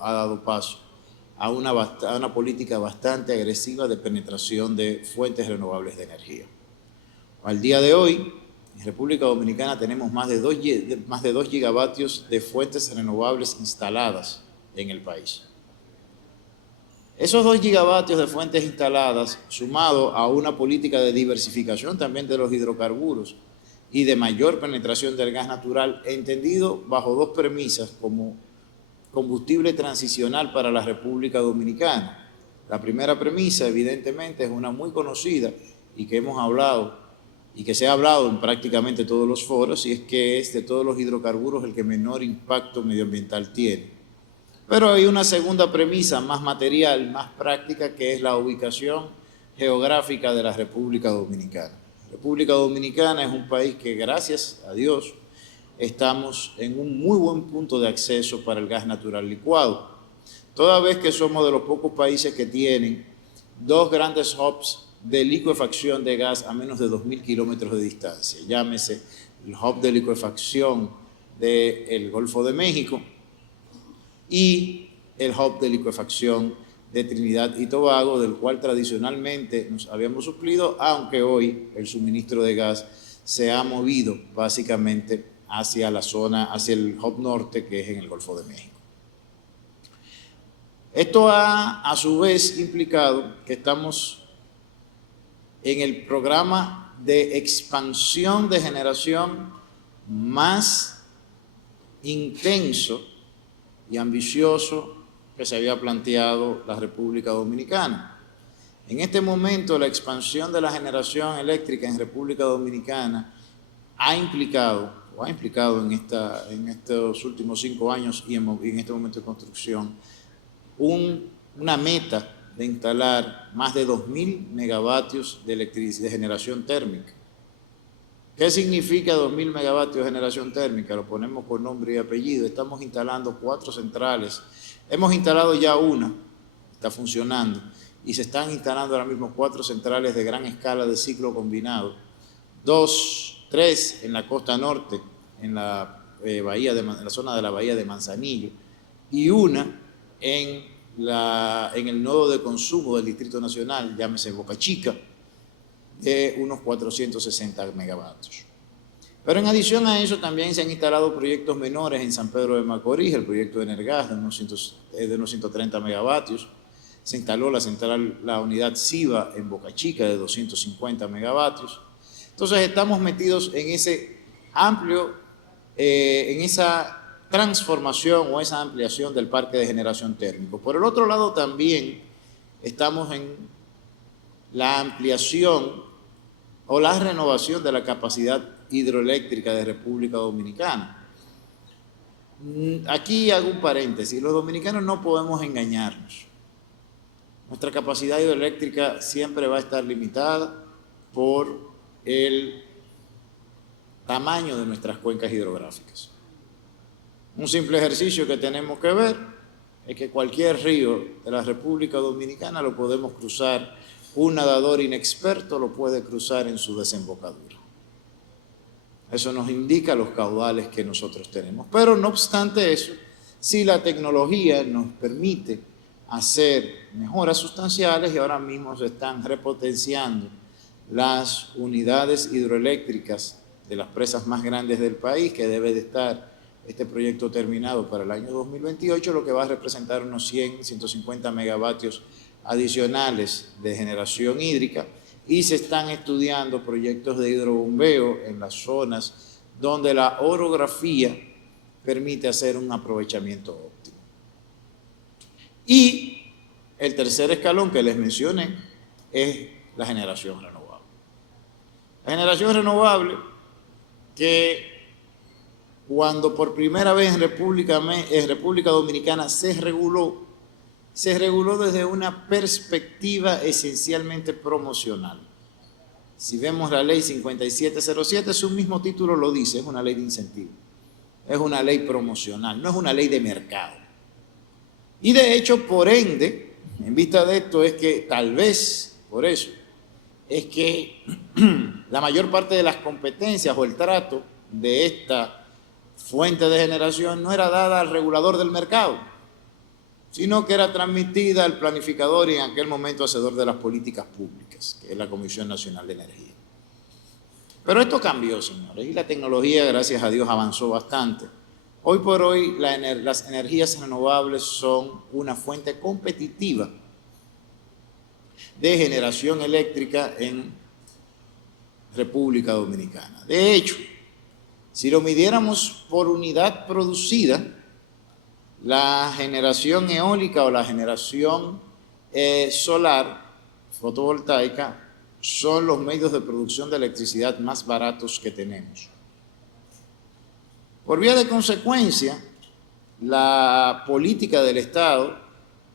ha dado paso a una política bastante agresiva de penetración de fuentes renovables de energía. Al día de hoy, en República Dominicana tenemos más de 2 gigavatios de fuentes renovables instaladas en el país. Esos 2 gigavatios de fuentes instaladas, sumado a una política de diversificación también de los hidrocarburos y de mayor penetración del gas natural, entendido bajo 2 premisas como combustible transicional para la República Dominicana. La primera premisa, evidentemente, es una muy conocida y que hemos hablado y que se ha hablado en prácticamente todos los foros, y es que es de todos los hidrocarburos el que menor impacto medioambiental tiene. Pero hay una segunda premisa más material, más práctica, que es la ubicación geográfica de la República Dominicana. La República Dominicana es un país que, gracias a Dios, estamos en un muy buen punto de acceso para el gas natural licuado, toda vez que somos de los pocos países que tienen 2 grandes hubs de licuefacción de gas a menos de 2.000 kilómetros de distancia. Llámese el hub de licuefacción del Golfo de México y el hub de licuefacción de Trinidad y Tobago, del cual tradicionalmente nos habíamos suplido, aunque hoy el suministro de gas se ha movido básicamente hacia la zona, hacia el hub norte, que es en el Golfo de México. Esto ha, a su vez, implicado que estamos en el programa de expansión de generación más intenso y ambicioso que se había planteado la República Dominicana. En este momento, la expansión de la generación eléctrica en República Dominicana ha implicado en estos últimos 5 años y en este momento de construcción una meta de instalar más de 2.000 megavatios de generación térmica. ¿Qué significa 2.000 megavatios de generación térmica? Lo ponemos por nombre y apellido. Estamos instalando 4 centrales. Hemos instalado ya una, está funcionando, y se están instalando ahora mismo 4 centrales de gran escala de ciclo combinado. 3 en la costa norte, en la zona de la bahía de Manzanillo, y una en el nodo de consumo del Distrito Nacional, llámese Boca Chica, de unos 460 megavatios. Pero en adición a eso también se han instalado proyectos menores en San Pedro de Macorís, el proyecto de Energas de unos 130 megavatios. Se instaló la unidad SIVA en Boca Chica de 250 megavatios. Entonces estamos metidos en ese en esa transformación o esa ampliación del parque de generación térmico. Por el otro lado también estamos en la ampliación o la renovación de la capacidad hidroeléctrica de República Dominicana. Aquí hago un paréntesis, los dominicanos no podemos engañarnos. Nuestra capacidad hidroeléctrica siempre va a estar limitada por el tamaño de nuestras cuencas hidrográficas. Un simple ejercicio que tenemos que ver es que cualquier río de la República Dominicana lo podemos cruzar, un nadador inexperto lo puede cruzar en su desembocadura. Eso nos indica los caudales que nosotros tenemos. Pero no obstante eso, si la tecnología nos permite hacer mejoras sustanciales, y ahora mismo se están repotenciando las unidades hidroeléctricas de las presas más grandes del país, que debe de estar este proyecto terminado para el año 2028, lo que va a representar unos 100, 150 megavatios adicionales de generación hídrica, y se están estudiando proyectos de hidrobombeo en las zonas donde la orografía permite hacer un aprovechamiento óptimo. Y el tercer escalón que les mencioné es la generación renovable. La generación renovable que cuando por primera vez en República Dominicana se reguló desde una perspectiva esencialmente promocional. Si vemos la ley 5707, su mismo título lo dice, es una ley de incentivo, es una ley promocional, no es una ley de mercado. Y de hecho, por ende, en vista de esto, es que tal vez, por eso, es que la mayor parte de las competencias o el trato de esta fuente de generación no era dada al regulador del mercado, sino que era transmitida al planificador y en aquel momento hacedor de las políticas públicas, que es la Comisión Nacional de Energía. Pero esto cambió, señores, y la tecnología, gracias a Dios, avanzó bastante. Hoy por hoy las energías renovables son una fuente competitiva de generación eléctrica en República Dominicana. De hecho, si lo midiéramos por unidad producida, la generación eólica o la generación solar, fotovoltaica, son los medios de producción de electricidad más baratos que tenemos. Por vía de consecuencia, la política del Estado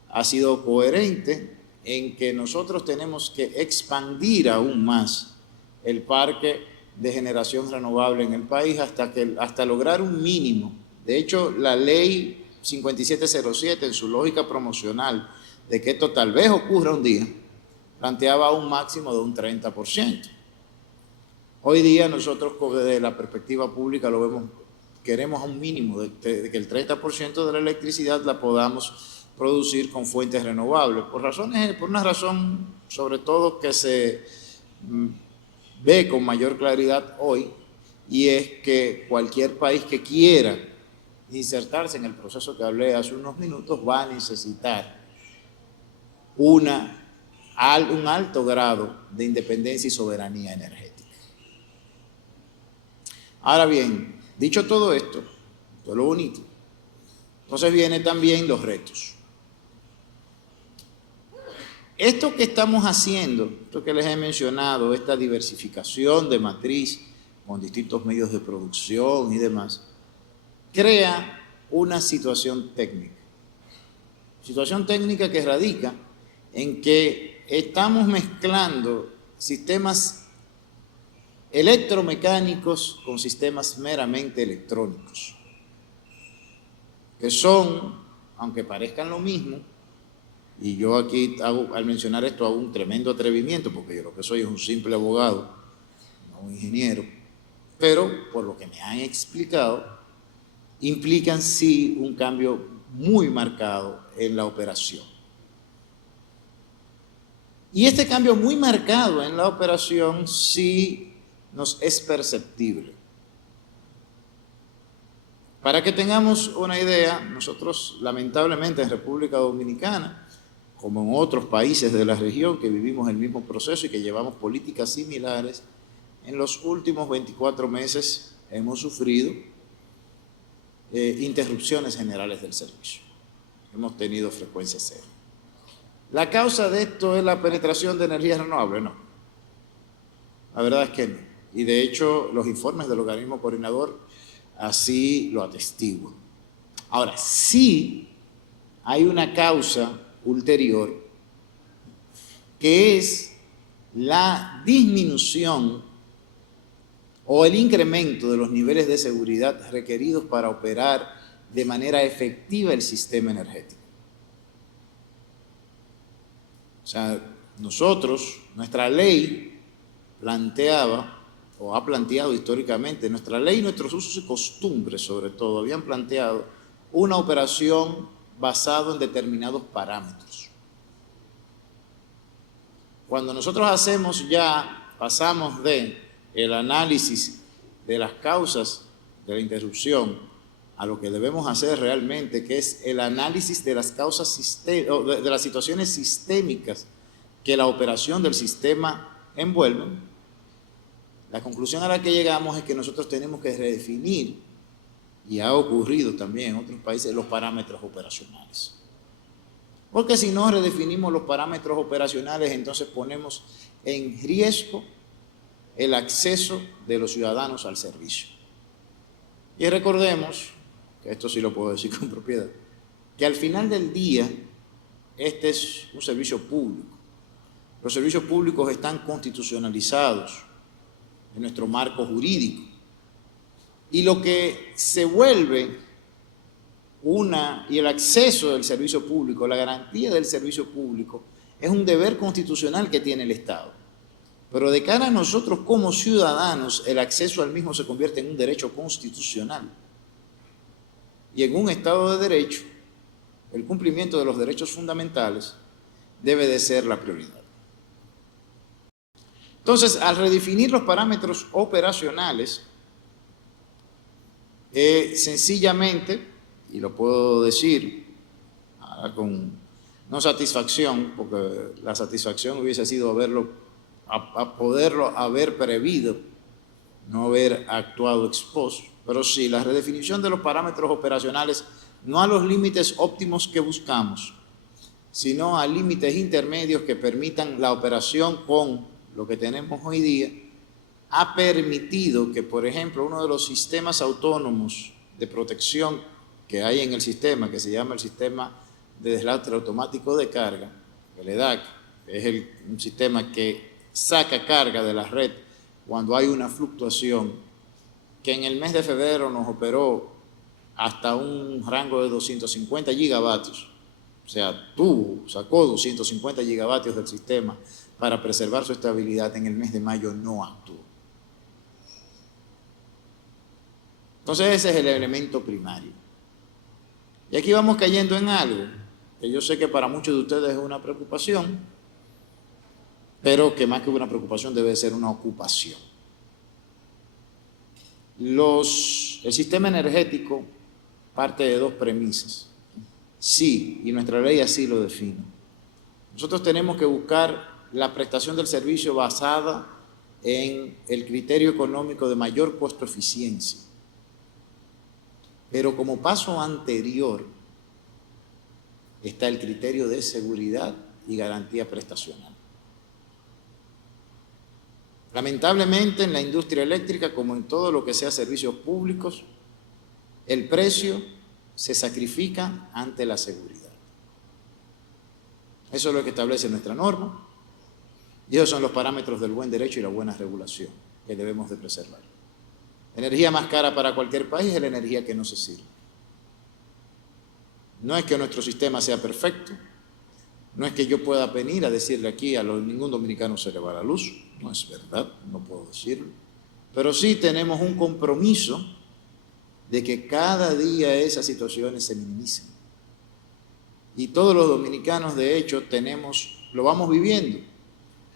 ha sido coherente en que nosotros tenemos que expandir aún más el parque de generación renovable en el país hasta lograr un mínimo. De hecho, la ley 5707, en su lógica promocional de que esto tal vez ocurra un día, planteaba un máximo de un 30%. Hoy día nosotros desde la perspectiva pública lo vemos, queremos un mínimo de que el 30% de la electricidad la podamos producir con fuentes renovables, por una razón sobre todo que se ve con mayor claridad hoy, y es que cualquier país que quiera insertarse en el proceso que hablé hace unos minutos va a necesitar un alto grado de independencia y soberanía energética. Ahora bien, dicho todo esto es lo bonito, entonces vienen también los retos. Esto que estamos haciendo, esto que les he mencionado, esta diversificación de matriz con distintos medios de producción y demás, crea una situación técnica. Situación técnica que radica en que estamos mezclando sistemas electromecánicos con sistemas meramente electrónicos, que son, aunque parezcan lo mismo, y yo aquí al mencionar esto hago un tremendo atrevimiento, porque yo lo que soy es un simple abogado, no un ingeniero, pero por lo que me han explicado, implican sí un cambio muy marcado en la operación. Y este cambio muy marcado en la operación sí nos es perceptible. Para que tengamos una idea, nosotros lamentablemente en República Dominicana, como en otros países de la región que vivimos el mismo proceso y que llevamos políticas similares, en los últimos 24 meses hemos sufrido interrupciones generales del servicio. Hemos tenido frecuencia cero. ¿La causa de esto es la penetración de energías renovables? No. La verdad es que no. Y de hecho los informes del organismo coordinador así lo atestiguan. Ahora, sí hay una causa ulterior, que es la disminución o el incremento de los niveles de seguridad requeridos para operar de manera efectiva el sistema energético. O sea, nuestra ley planteaba, o ha planteado históricamente, nuestra ley, nuestros usos y costumbres sobre todo, habían planteado una operación basado en determinados parámetros. Cuando nosotros pasamos el análisis de las causas de la interrupción a lo que debemos hacer realmente, que es el análisis de las causas de las situaciones sistémicas que la operación del sistema envuelve, la conclusión a la que llegamos es que nosotros tenemos que redefinir, y ha ocurrido también en otros países, los parámetros operacionales. Porque si no redefinimos los parámetros operacionales, entonces ponemos en riesgo el acceso de los ciudadanos al servicio. Y recordemos, que esto sí lo puedo decir con propiedad, que al final del día este es un servicio público. Los servicios públicos están constitucionalizados en nuestro marco jurídico. Y lo que se vuelve y el acceso del servicio público, la garantía del servicio público, es un deber constitucional que tiene el Estado. Pero de cara a nosotros como ciudadanos, el acceso al mismo se convierte en un derecho constitucional. Y en un Estado de Derecho, el cumplimiento de los derechos fundamentales debe de ser la prioridad. Entonces, al redefinir los parámetros operacionales, sencillamente, y lo puedo decir con no satisfacción, porque la satisfacción hubiese sido poderlo haber previsto, no haber actuado ex post, pero sí, la redefinición de los parámetros operacionales, no a los límites óptimos que buscamos, sino a límites intermedios que permitan la operación con lo que tenemos hoy día, ha permitido que, por ejemplo, uno de los sistemas autónomos de protección que hay en el sistema, que se llama el Sistema de Deslastre Automático de Carga, el EDAC, que es un sistema que saca carga de la red cuando hay una fluctuación, que en el mes de febrero nos operó hasta un rango de 250 gigavatios, o sea, sacó 250 gigavatios del sistema para preservar su estabilidad. En el mes de mayo no actuó. Entonces ese es el elemento primario. Y aquí vamos cayendo en algo que yo sé que para muchos de ustedes es una preocupación, pero que más que una preocupación debe ser una ocupación. El sistema energético parte de dos premisas. Sí, y nuestra ley así lo define. Nosotros tenemos que buscar la prestación del servicio basada en el criterio económico de mayor costo-eficiencia. Pero como paso anterior está el criterio de seguridad y garantía prestacional. Lamentablemente, en la industria eléctrica, como en todo lo que sea servicios públicos, el precio se sacrifica ante la seguridad. Eso es lo que establece nuestra norma y esos son los parámetros del buen derecho y la buena regulación que debemos de preservar. La energía más cara para cualquier país es la energía que no se sirve. No es que nuestro sistema sea perfecto, no es que yo pueda venir a decirle aquí a ningún dominicano se le va la luz, no es verdad, no puedo decirlo, pero sí tenemos un compromiso de que cada día esas situaciones se minimicen. Y todos los dominicanos, de hecho, lo vamos viviendo,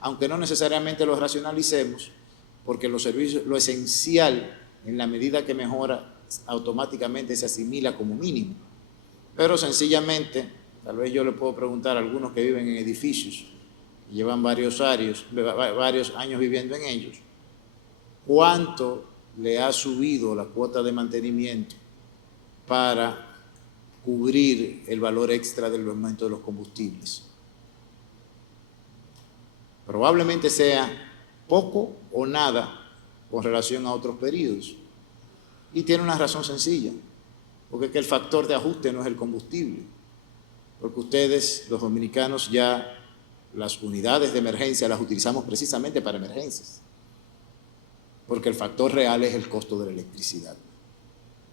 aunque no necesariamente lo racionalicemos, porque los servicios, lo esencial, en la medida que mejora, automáticamente se asimila como mínimo. Pero sencillamente, tal vez yo le puedo preguntar a algunos que viven en edificios y llevan varios años viviendo en ellos, ¿cuánto le ha subido la cuota de mantenimiento para cubrir el valor extra del aumento de los combustibles? Probablemente sea poco o nada con relación a otros periodos. Y tiene una razón sencilla, porque es que el factor de ajuste no es el combustible, porque ustedes, los dominicanos, ya las unidades de emergencia las utilizamos precisamente para emergencias, porque el factor real es el costo de la electricidad,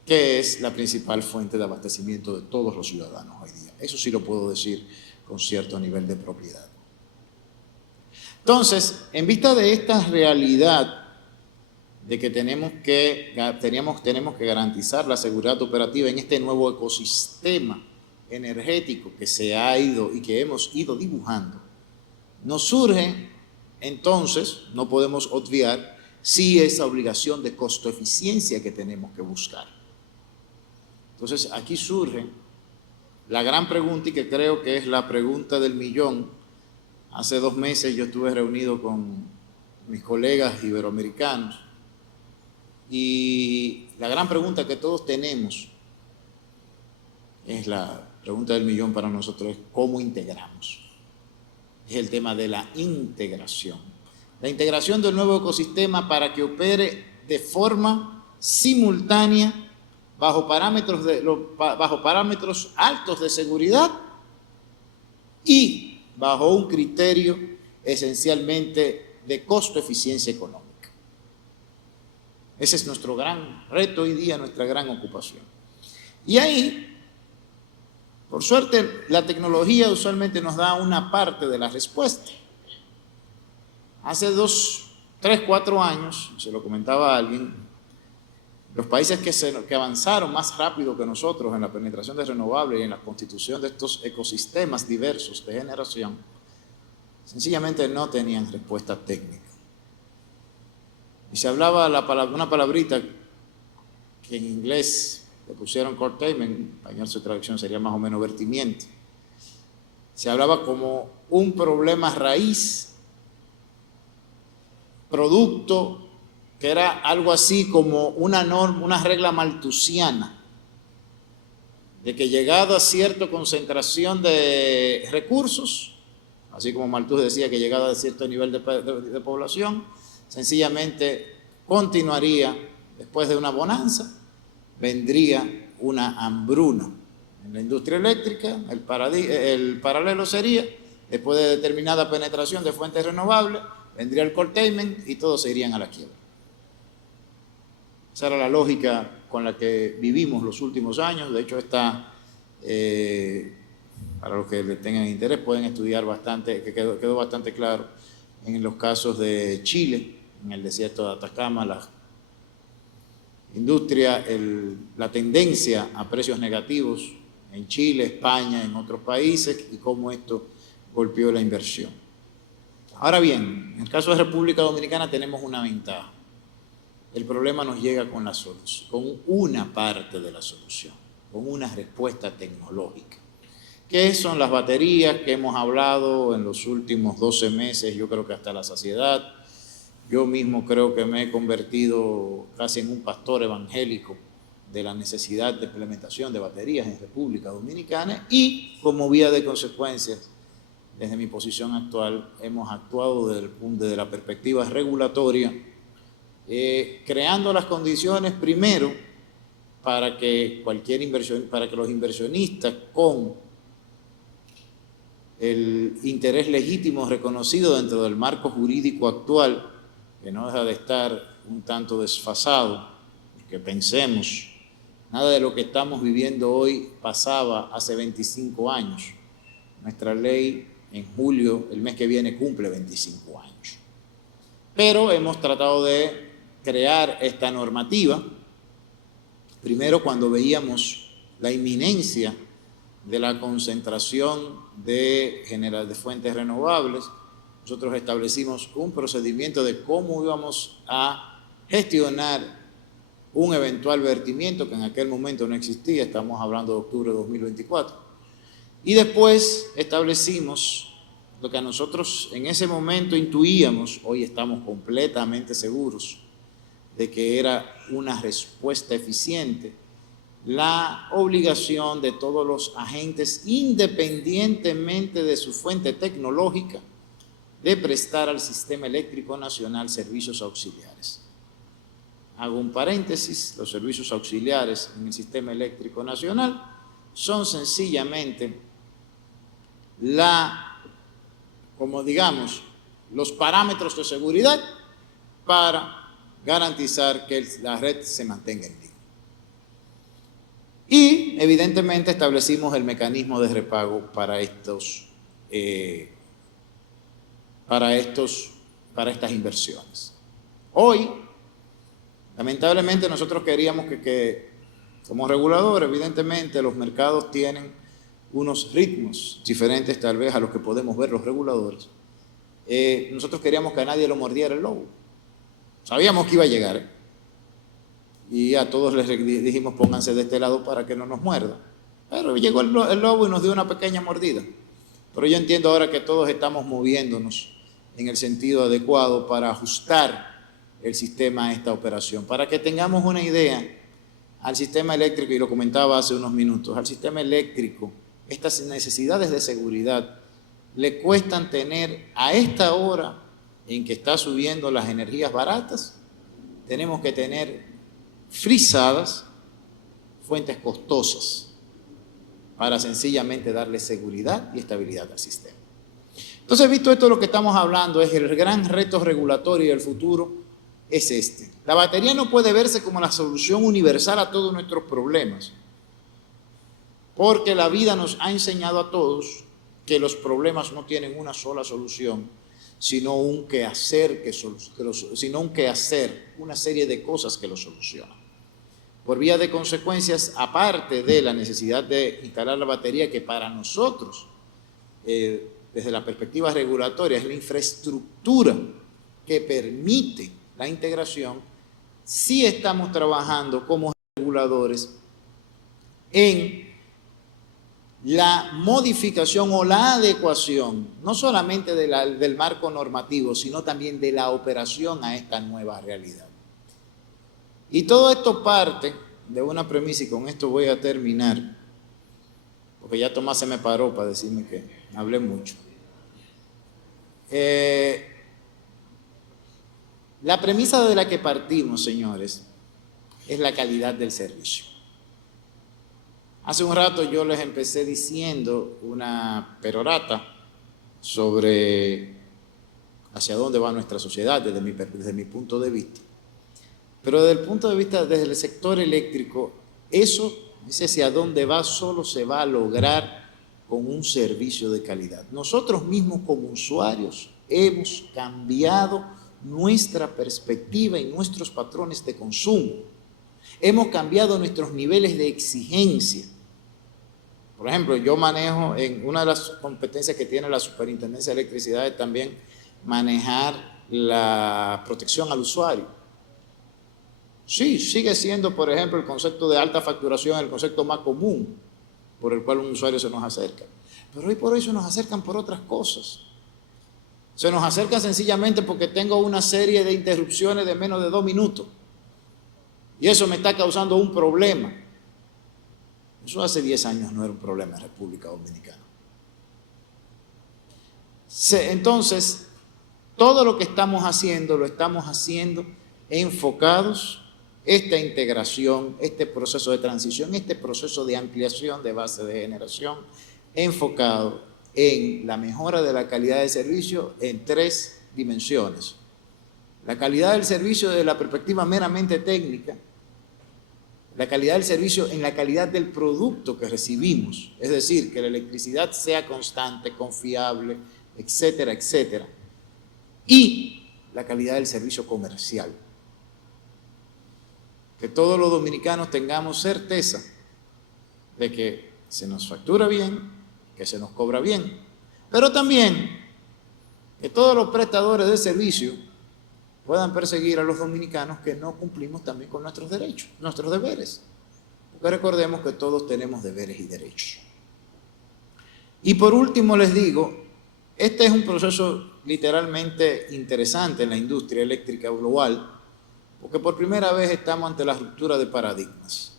que es la principal fuente de abastecimiento de todos los ciudadanos hoy día. Eso sí lo puedo decir con cierto nivel de propiedad. Entonces, en vista de esta realidad de que tenemos que garantizar la seguridad operativa en este nuevo ecosistema energético que se ha ido y que hemos ido dibujando, nos surge entonces, no podemos obviar, sí esa obligación de costo-eficiencia que tenemos que buscar. Entonces, aquí surge la gran pregunta, y que creo que es la pregunta del millón. Hace 2 meses yo estuve reunido con mis colegas iberoamericanos y la gran pregunta que todos tenemos es la pregunta del millón para nosotros, es ¿cómo integramos? Es el tema de la integración. La integración del nuevo ecosistema para que opere de forma simultánea bajo parámetros altos de seguridad y bajo un criterio esencialmente de costo-eficiencia económica. Ese es nuestro gran reto hoy día, nuestra gran ocupación. Y ahí, por suerte, la tecnología usualmente nos da una parte de la respuesta. Hace 2, 3, 4 años, se lo comentaba a alguien, Los países que avanzaron más rápido que nosotros en la penetración de renovables y en la constitución de estos ecosistemas diversos de generación, sencillamente no tenían respuesta técnica. Y se hablaba una palabrita que en inglés le pusieron curtailment, en español su traducción sería más o menos vertimiento. Se hablaba como un problema raíz, producto que era algo así como una norma, una regla malthusiana, de que llegado a cierta concentración de recursos, así como Malthus decía que llegado a cierto nivel de población, sencillamente continuaría, después de una bonanza, vendría una hambruna. En la industria eléctrica, el paralelo sería, después de determinada penetración de fuentes renovables, vendría el curtailment y todos se irían a la quiebra. Esa era la lógica con la que vivimos los últimos años. De hecho, para los que le tengan interés, pueden estudiar bastante, que quedó bastante claro en los casos de Chile, en el desierto de Atacama, la industria, la tendencia a precios negativos en Chile, España, en otros países, y cómo esto golpeó la inversión. Ahora bien, en el caso de República Dominicana tenemos una ventaja. El problema nos llega con la solución, con una parte de la solución, con una respuesta tecnológica. ¿Qué son las baterías que hemos hablado en los últimos 12 meses? Yo creo que hasta la saciedad. Yo mismo creo que me he convertido casi en un pastor evangélico de la necesidad de implementación de baterías en República Dominicana, y como vía de consecuencias, desde mi posición actual, hemos actuado desde la perspectiva regulatoria, creando las condiciones primero para que los inversionistas con el interés legítimo reconocido dentro del marco jurídico actual, que no deja de estar un tanto desfasado, que pensemos, nada de lo que estamos viviendo hoy pasaba hace 25 años. Nuestra ley en julio, el mes que viene, cumple 25 años. Pero hemos tratado de crear esta normativa, primero cuando veíamos la inminencia de la concentración de fuentes renovables. Nosotros establecimos un procedimiento de cómo íbamos a gestionar un eventual vertimiento que en aquel momento no existía, estamos hablando de octubre de 2024. Y después establecimos lo que a nosotros en ese momento intuíamos, hoy estamos completamente seguros de que era una respuesta eficiente, la obligación de todos los agentes, independientemente de su fuente tecnológica, de prestar al Sistema Eléctrico Nacional servicios auxiliares. Hago un paréntesis: los servicios auxiliares en el Sistema Eléctrico Nacional son sencillamente los parámetros de seguridad para garantizar que la red se mantenga en línea. Y evidentemente establecimos el mecanismo de repago para estas inversiones. Hoy, lamentablemente, nosotros queríamos que como regulador, evidentemente los mercados tienen unos ritmos diferentes tal vez a los que podemos ver los reguladores. Nosotros queríamos que a nadie lo mordiera el lobo. Sabíamos que iba a llegar, y a todos les dijimos: pónganse de este lado para que no nos muerda. Pero llegó el lobo y nos dio una pequeña mordida. Pero yo entiendo ahora que todos estamos moviéndonos en el sentido adecuado para ajustar el sistema a esta operación. Para que tengamos una idea, al sistema eléctrico, y lo comentaba hace unos minutos, al sistema eléctrico, estas necesidades de seguridad le cuestan tener a esta hora en que está subiendo las energías baratas, tenemos que tener frisadas fuentes costosas para sencillamente darle seguridad y estabilidad al sistema. Entonces, visto esto, lo que estamos hablando es el gran reto regulatorio del futuro es este. La batería no puede verse como la solución universal a todos nuestros problemas, porque la vida nos ha enseñado a todos que los problemas no tienen una sola solución, sino un quehacer, una serie de cosas que los solucionan. Por vía de consecuencias, aparte de la necesidad de instalar la batería, que para nosotros, desde la perspectiva regulatoria, es la infraestructura que permite la integración, sí estamos trabajando como reguladores en la modificación o la adecuación, no solamente del marco normativo, sino también de la operación a esta nueva realidad. Y todo esto parte de una premisa, y con esto voy a terminar, porque ya Tomás se me paró para decirme que hablé mucho. La premisa de la que partimos, señores, es la calidad del servicio. Hace un rato yo les empecé diciendo una perorata sobre hacia dónde va nuestra sociedad desde mi punto de vista. Pero desde el punto de vista, desde el sector eléctrico, eso, ese hacia dónde va, solo se va a lograr con un servicio de calidad. Nosotros mismos como usuarios hemos cambiado nuestra perspectiva y nuestros patrones de consumo. Hemos cambiado nuestros niveles de exigencia. Por ejemplo, yo manejo, en una de las competencias que tiene la Superintendencia de Electricidad es también manejar la protección al usuario. Sí, sigue siendo, por ejemplo, el concepto de alta facturación el concepto más común por el cual un usuario se nos acerca. Pero hoy por hoy se nos acercan por otras cosas. Se nos acercan sencillamente porque tengo una serie de interrupciones de menos de 2 minutos. Y eso me está causando un problema. Eso hace 10 años no era un problema en República Dominicana. Entonces, todo lo que estamos haciendo, lo estamos haciendo enfocados esta integración, este proceso de transición, este proceso de ampliación de base de generación, enfocado en la mejora de la calidad de servicio en 3 dimensiones. La calidad del servicio desde la perspectiva meramente técnica, la calidad del servicio en la calidad del producto que recibimos, es decir, que la electricidad sea constante, confiable, etcétera, etcétera, y la calidad del servicio comercial. Que todos los dominicanos tengamos certeza de que se nos factura bien, que se nos cobra bien, pero también que todos los prestadores de servicio puedan perseguir a los dominicanos que no cumplimos también con nuestros derechos, nuestros deberes. Porque recordemos que todos tenemos deberes y derechos. Y por último les digo, este es un proceso literalmente interesante en la industria eléctrica global, porque por primera vez estamos ante la ruptura de paradigmas.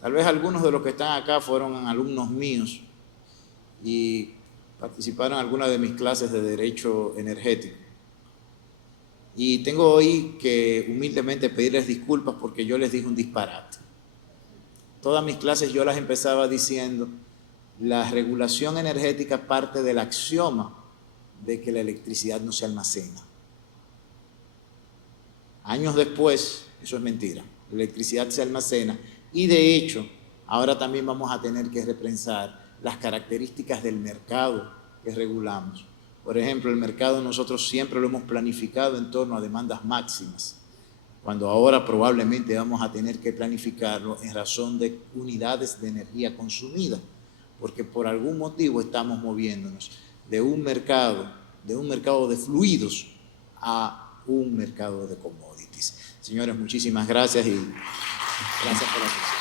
Tal vez algunos de los que están acá fueron alumnos míos y participaron en algunas de mis clases de Derecho Energético. Y tengo hoy que humildemente pedirles disculpas porque yo les dije un disparate. Todas mis clases yo las empezaba diciendo, la regulación energética parte del axioma de que la electricidad no se almacena. Años después, eso es mentira, la electricidad se almacena y de hecho, ahora también vamos a tener que repensar las características del mercado que regulamos. Por ejemplo, el mercado nosotros siempre lo hemos planificado en torno a demandas máximas, cuando ahora probablemente vamos a tener que planificarlo en razón de unidades de energía consumida, porque por algún motivo estamos moviéndonos de un mercado de fluidos a un mercado de commodities. Señores, muchísimas gracias y gracias por la atención.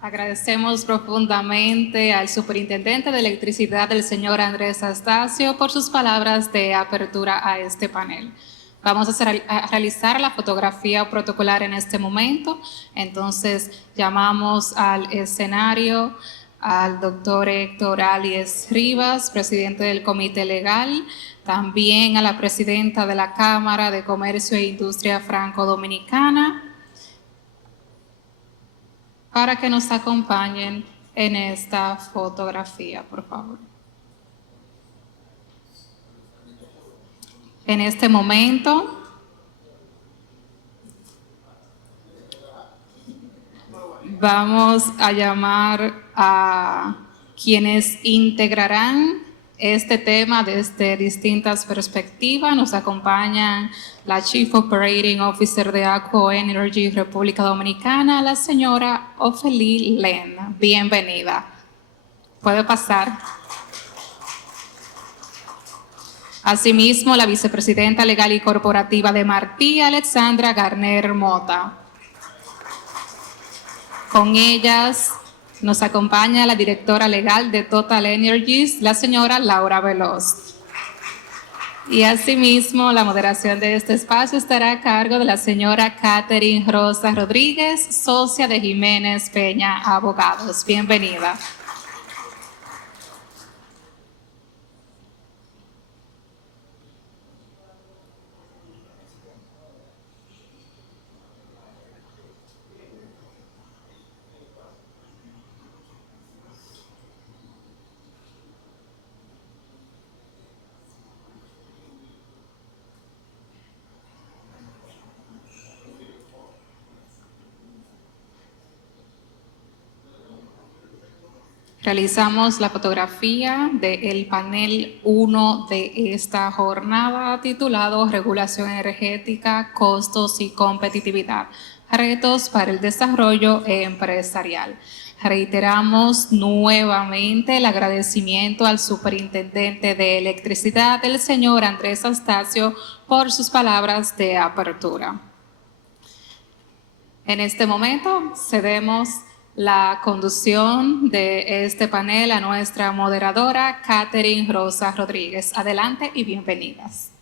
Agradecemos profundamente al Superintendente de Electricidad, el señor Andrés Astacio, por sus palabras de apertura a este panel. Vamos a realizar la fotografía protocolar en este momento. Entonces, llamamos al escenario al doctor Héctor Alies Rivas, presidente del Comité Legal, también a la presidenta de la Cámara de Comercio e Industria Franco-Dominicana, para que nos acompañen en esta fotografía, por favor. En este momento, vamos a llamar a quienes integrarán este tema desde distintas perspectivas. Nos acompañan la Chief Operating Officer de ACWA Energy República Dominicana, la señora Ofelia Len. Bienvenida. Puede pasar. Asimismo, la vicepresidenta legal y corporativa de Martí, Alexandra Garner Mota. Con ellas nos acompaña la directora legal de Total Energies, la señora Laura Veloz. Y asimismo, la moderación de este espacio estará a cargo de la señora Catherine Rosa Rodríguez, socia de Jiménez Peña Abogados. Bienvenida. Realizamos la fotografía del panel 1 de esta jornada titulado Regulación energética, costos y competitividad, retos para el desarrollo empresarial. Reiteramos nuevamente el agradecimiento al superintendente de electricidad, el señor Andrés Astacio, por sus palabras de apertura. En este momento cedemos la conducción de este panel a nuestra moderadora, Catherine Rosa Rodríguez. Adelante y bienvenidas.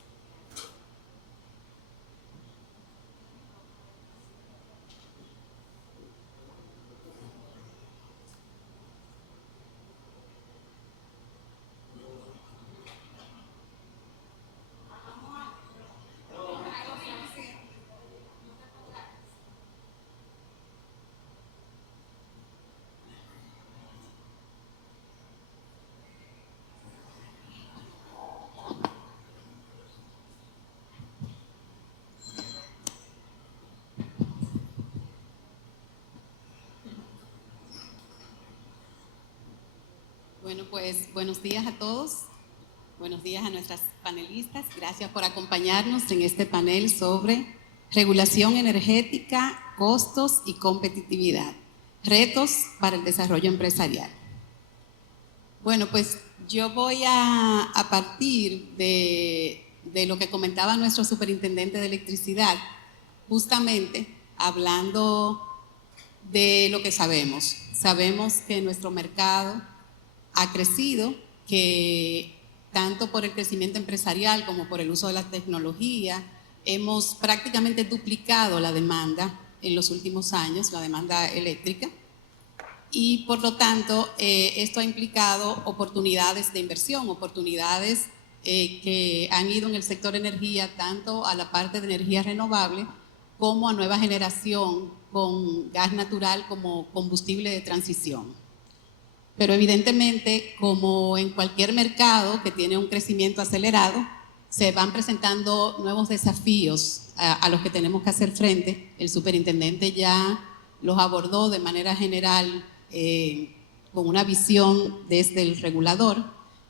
Bueno, pues buenos días a todos, buenos días a nuestras panelistas. Gracias por acompañarnos en este panel sobre regulación energética, costos y competitividad, retos para el desarrollo empresarial. Bueno, pues yo voy a partir de lo que comentaba nuestro superintendente de electricidad, justamente hablando de lo que sabemos. Sabemos que nuestro mercado ha crecido, que tanto por el crecimiento empresarial como por el uso de la tecnología, hemos prácticamente duplicado la demanda en los últimos años, la demanda eléctrica, y por lo tanto esto ha implicado oportunidades de inversión, oportunidades que han ido en el sector energía, tanto a la parte de energía renovable como a nueva generación con gas natural como combustible de transición. Pero evidentemente, como en cualquier mercado que tiene un crecimiento acelerado, se van presentando nuevos desafíos a los que tenemos que hacer frente. El superintendente ya los abordó de manera general con una visión desde el regulador,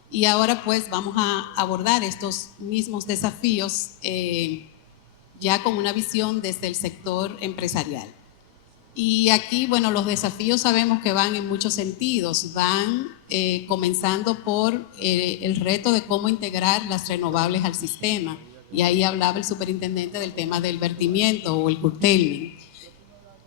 y ahora pues vamos a abordar estos mismos desafíos ya con una visión desde el sector empresarial. Y aquí, bueno, los desafíos sabemos que van en muchos sentidos, van comenzando por el reto de cómo integrar las renovables al sistema, y ahí hablaba el superintendente del tema del vertimiento o el curtailment.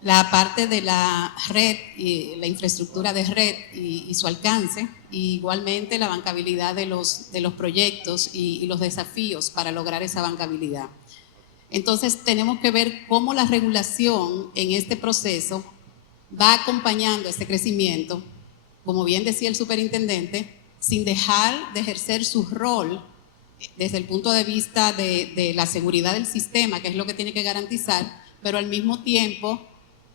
La parte de la red, y la infraestructura de red y su alcance, y igualmente la bancabilidad de los proyectos y los desafíos para lograr esa bancabilidad. Entonces tenemos que ver cómo la regulación en este proceso va acompañando este crecimiento, como bien decía el superintendente, sin dejar de ejercer su rol desde el punto de vista de la seguridad del sistema, que es lo que tiene que garantizar, pero al mismo tiempo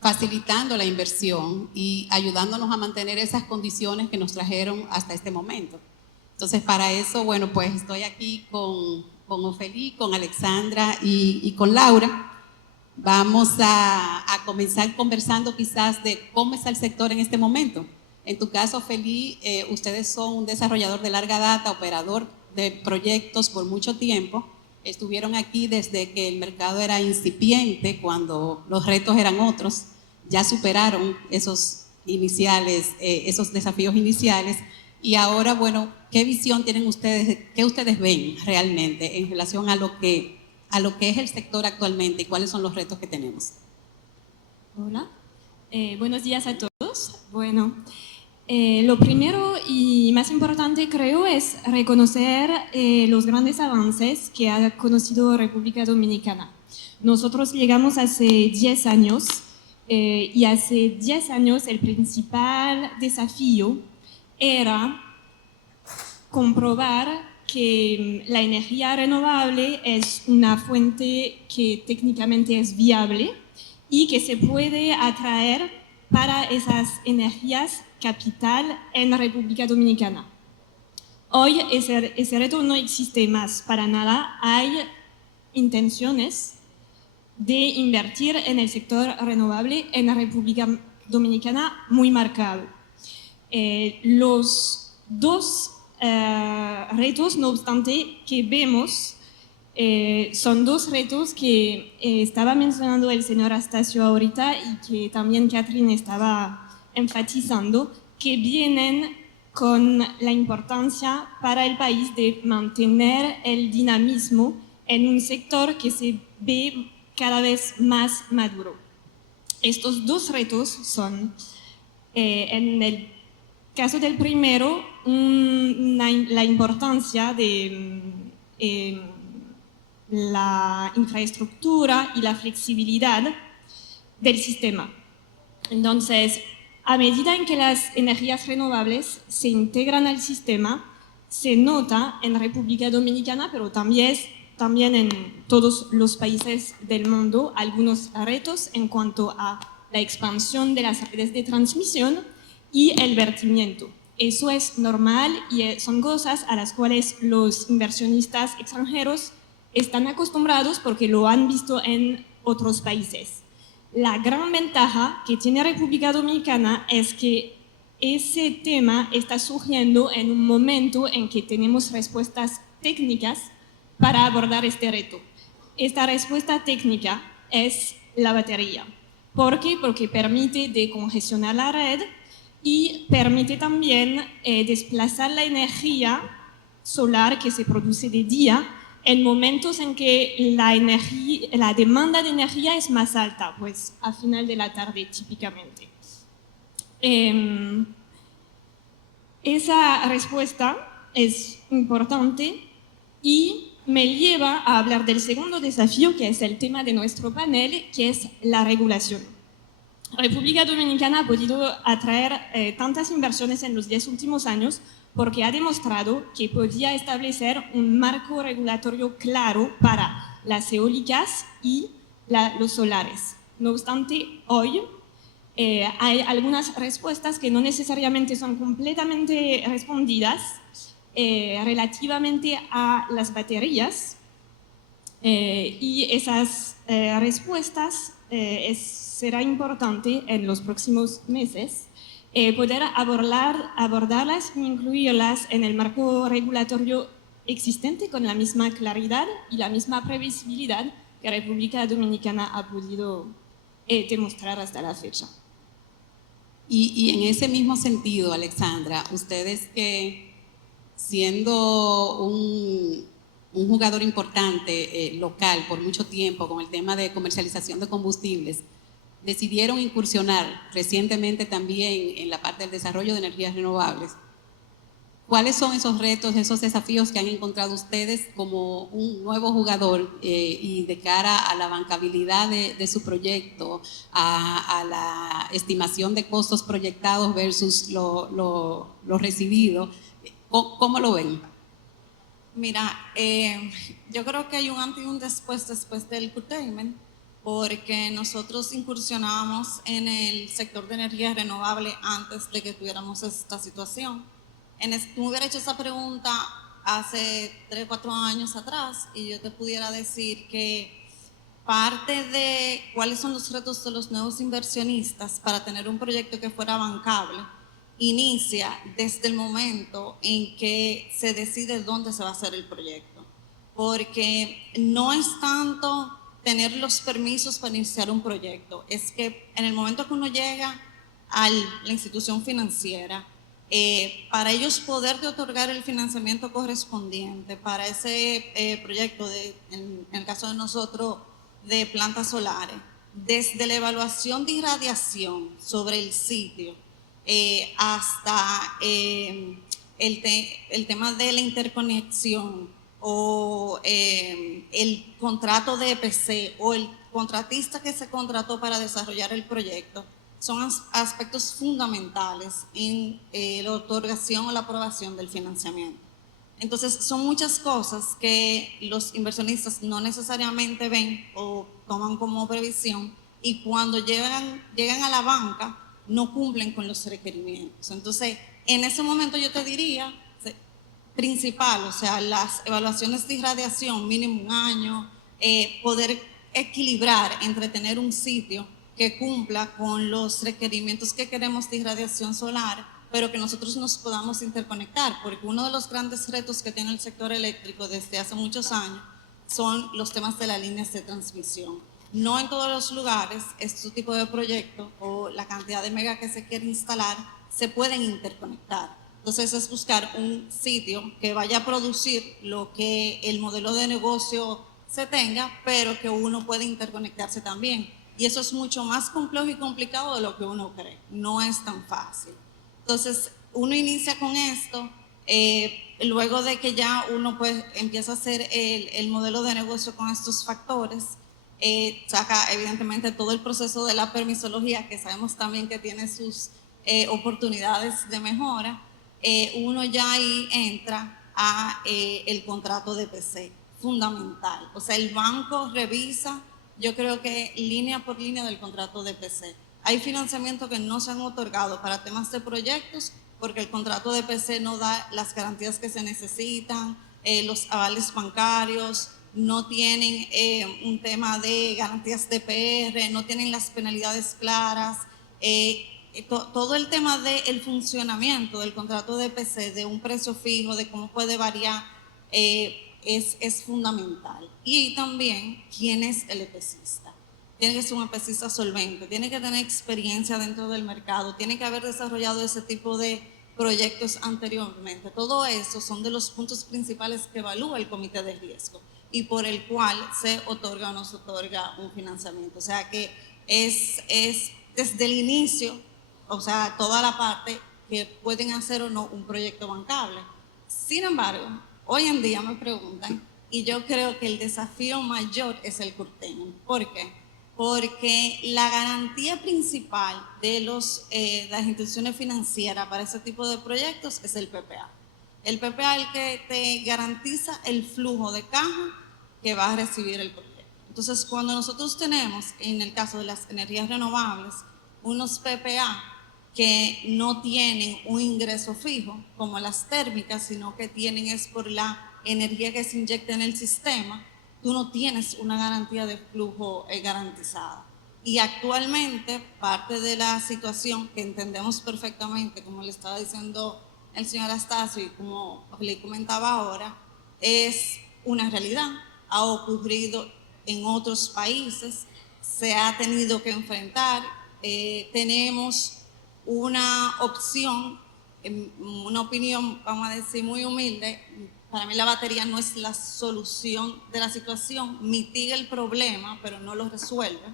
facilitando la inversión y ayudándonos a mantener esas condiciones que nos trajeron hasta este momento. Entonces, para eso, bueno, pues estoy aquí con Ofelia, con Alexandra y con Laura. Vamos a comenzar conversando quizás de cómo está el sector en este momento. En tu caso, Feli, ustedes son un desarrollador de larga data, operador de proyectos por mucho tiempo. Estuvieron aquí desde que el mercado era incipiente, cuando los retos eran otros. Ya superaron esos iniciales, esos desafíos iniciales. Y ahora, bueno, ¿qué visión tienen ustedes? ¿Qué ustedes ven realmente en relación a lo que es el sector actualmente y cuáles son los retos que tenemos? Hola, buenos días a todos. Bueno, lo primero y más importante creo es reconocer los grandes avances que ha conocido República Dominicana. Nosotros llegamos hace 10 años y hace 10 años el principal desafío era comprobar que la energía renovable es una fuente que técnicamente es viable y que se puede atraer para esas energías capital en República Dominicana. Hoy ese reto no existe más para nada. Hay intenciones de invertir en el sector renovable en la República Dominicana muy marcado. Los dos retos, no obstante, que vemos son dos retos que estaba mencionando el señor Astacio ahorita y que también Catherine estaba enfatizando, que vienen con la importancia para el país de mantener el dinamismo en un sector que se ve cada vez más maduro. Estos dos retos son, en el caso del primero, la importancia de la infraestructura y la flexibilidad del sistema. Entonces, a medida en que las energías renovables se integran al sistema, se nota en República Dominicana, pero también en todos los países del mundo, algunos retos en cuanto a la expansión de las redes de transmisión y el vertimiento. Eso es normal y son cosas a las cuales los inversionistas extranjeros están acostumbrados porque lo han visto en otros países. La gran ventaja que tiene República Dominicana es que ese tema está surgiendo en un momento en que tenemos respuestas técnicas para abordar este reto. Esta respuesta técnica es la batería. ¿Por qué? Porque permite decongestionar la red y permite también desplazar la energía solar que se produce de día en momentos en que la demanda de energía es más alta, pues a final de la tarde típicamente. Esa respuesta es importante y me lleva a hablar del segundo desafío, que es el tema de nuestro panel, que es la regulación. República Dominicana ha podido atraer tantas inversiones en los 10 últimos años porque ha demostrado que podía establecer un marco regulatorio claro para las eólicas y los solares. No obstante, hoy hay algunas respuestas que no necesariamente son completamente respondidas relativamente a las baterías y esas respuestas será importante en los próximos meses poder abordarlas e incluirlas en el marco regulatorio existente con la misma claridad y la misma previsibilidad que República Dominicana ha podido demostrar hasta la fecha. Y en ese mismo sentido, Alexandra, ustedes que siendo un jugador importante local por mucho tiempo con el tema de comercialización de combustibles, decidieron incursionar recientemente también en la parte del desarrollo de energías renovables. ¿Cuáles son esos retos, esos desafíos que han encontrado ustedes como un nuevo jugador y de cara a la bancabilidad de su proyecto, a la estimación de costos proyectados versus lo recibido? ¿Cómo lo ven? Mira, yo creo que hay un antes y un después del curtailment, porque nosotros incursionábamos en el sector de energía renovable antes de que tuviéramos esta situación. Tú me hubieras hecho esa pregunta hace 3 o 4 años atrás y yo te pudiera decir que parte de cuáles son los retos de los nuevos inversionistas para tener un proyecto que fuera bancable inicia desde el momento en que se decide dónde se va a hacer el proyecto, porque no es tanto tener los permisos para iniciar un proyecto, es que en el momento que uno llega a la institución financiera, para ellos poder otorgar el financiamiento correspondiente para ese proyecto, en el caso de nosotros, de plantas solares, desde la evaluación de irradiación sobre el sitio, hasta el tema de la interconexión o el contrato de EPC o el contratista que se contrató para desarrollar el proyecto, son aspectos fundamentales en la otorgación o la aprobación del financiamiento. Entonces, son muchas cosas que los inversionistas no necesariamente ven o toman como previsión, y cuando llegan a la banca no cumplen con los requerimientos. Entonces, en ese momento yo te diría, principal, o sea, las evaluaciones de irradiación, mínimo un año, poder equilibrar entre tener un sitio que cumpla con los requerimientos que queremos de irradiación solar, pero que nosotros nos podamos interconectar, porque uno de los grandes retos que tiene el sector eléctrico desde hace muchos años son los temas de las líneas de transmisión. No en todos los lugares este tipo de proyectos o la cantidad de mega que se quiere instalar se pueden interconectar. Entonces es buscar un sitio que vaya a producir lo que el modelo de negocio se tenga, pero que uno puede interconectarse también. Y eso es mucho más complejo y complicado de lo que uno cree. No es tan fácil. Entonces, uno inicia con esto, luego de que ya uno pues empieza a hacer el modelo de negocio con estos factores, saca evidentemente todo el proceso de la permisología, que sabemos también que tiene sus oportunidades de mejora. Uno ya ahí entra a el contrato de EPC, fundamental. O sea, el banco revisa, yo creo que línea por línea del contrato de EPC. Hay financiamientos que no se han otorgado para temas de proyectos porque el contrato de EPC no da las garantías que se necesitan, los avales bancarios, no tienen un tema de garantías de PR, no tienen las penalidades claras. Todo el tema del funcionamiento del contrato de EPC, de un precio fijo, de cómo puede variar, es fundamental. Y también quién es el EPCista. Tiene que ser un EPCista solvente, tiene que tener experiencia dentro del mercado, tiene que haber desarrollado ese tipo de proyectos anteriormente. Todo eso son de los puntos principales que evalúa el comité de riesgo y por el cual se otorga o no se otorga un financiamiento. O sea que es desde el inicio, o sea, toda la parte que pueden hacer o no un proyecto bancable. Sin embargo, hoy en día me preguntan, y yo creo que el desafío mayor es el curtailment. ¿Por qué? Porque la garantía principal de las instituciones financieras para ese tipo de proyectos es el PPA. El PPA es el que te garantiza el flujo de caja que va a recibir el proyecto. Entonces, cuando nosotros tenemos, en el caso de las energías renovables, unos PPA que no tienen un ingreso fijo, como las térmicas, sino que tienen es por la energía que se inyecta en el sistema, tú no tienes una garantía de flujo garantizada. Y actualmente, parte de la situación que entendemos perfectamente, como le estaba diciendo el señor Astacio y como le comentaba ahora, es una realidad. Ha ocurrido en otros países, se ha tenido que enfrentar. Tenemos una opción, una opinión, vamos a decir, muy humilde. Para mí la batería no es la solución de la situación, mitiga el problema, pero no lo resuelve,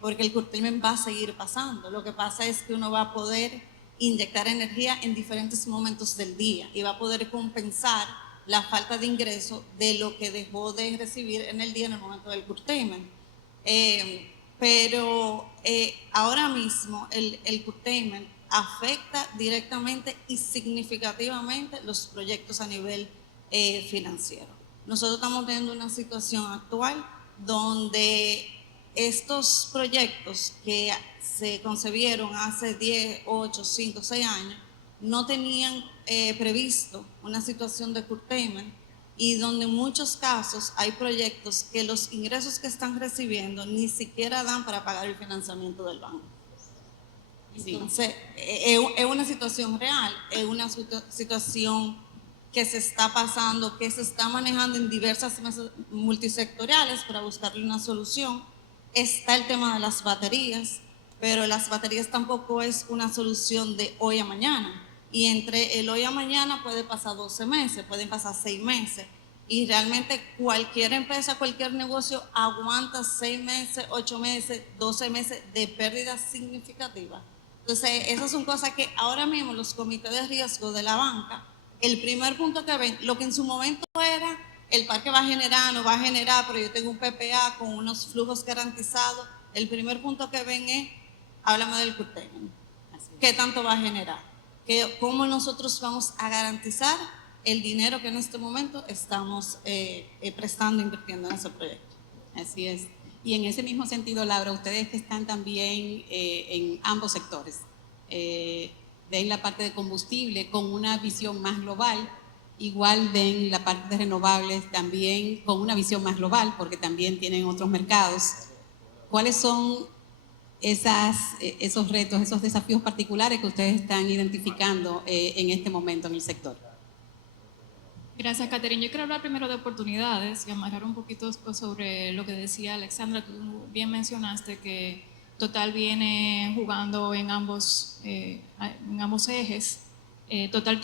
porque el curtailment va a seguir pasando. Lo que pasa es que uno va a poder inyectar energía en diferentes momentos del día y va a poder compensar la falta de ingreso de lo que dejó de recibir en el día en el momento del curtailment. Pero ahora mismo el curtailment afecta directamente y significativamente los proyectos a nivel financiero. Nosotros estamos teniendo una situación actual donde estos proyectos que se concebieron hace 10, 8, 5, 6 años no tenían previsto una situación de curtailment y donde en muchos casos hay proyectos que los ingresos que están recibiendo ni siquiera dan para pagar el financiamiento del banco. Sí. Entonces, es una situación real, es una situación que se está pasando, que se está manejando en diversas mesas multisectoriales para buscarle una solución. Está el tema de las baterías, pero las baterías tampoco es una solución de hoy a mañana. Y entre el hoy a mañana puede pasar 12 meses, pueden pasar 6 meses. Y realmente cualquier empresa, cualquier negocio aguanta 6 meses, 8 meses, 12 meses de pérdidas significativas. Entonces, esas son cosas que ahora mismo los comités de riesgo de la banca, el primer punto que ven, lo que en su momento era, el parque va a generar, no va a generar, pero yo tengo un PPA con unos flujos garantizados, el primer punto que ven es, háblame del curtailment. ¿Qué tanto va a generar? ¿Cómo nosotros vamos a garantizar el dinero que en este momento estamos prestando, invirtiendo en ese proyecto? Así es. Y en ese mismo sentido, Laura, ustedes que están también en ambos sectores, ven la parte de combustible con una visión más global, igual ven la parte de renovables también con una visión más global, porque también tienen otros mercados. ¿Cuáles son esos retos, esos desafíos particulares que ustedes están identificando en este momento en el sector? Gracias, Catherine. Yo quiero hablar primero de oportunidades y amarrar un poquito sobre lo que decía Alexandra. Tú bien mencionaste que Total viene jugando en ambos ejes. Total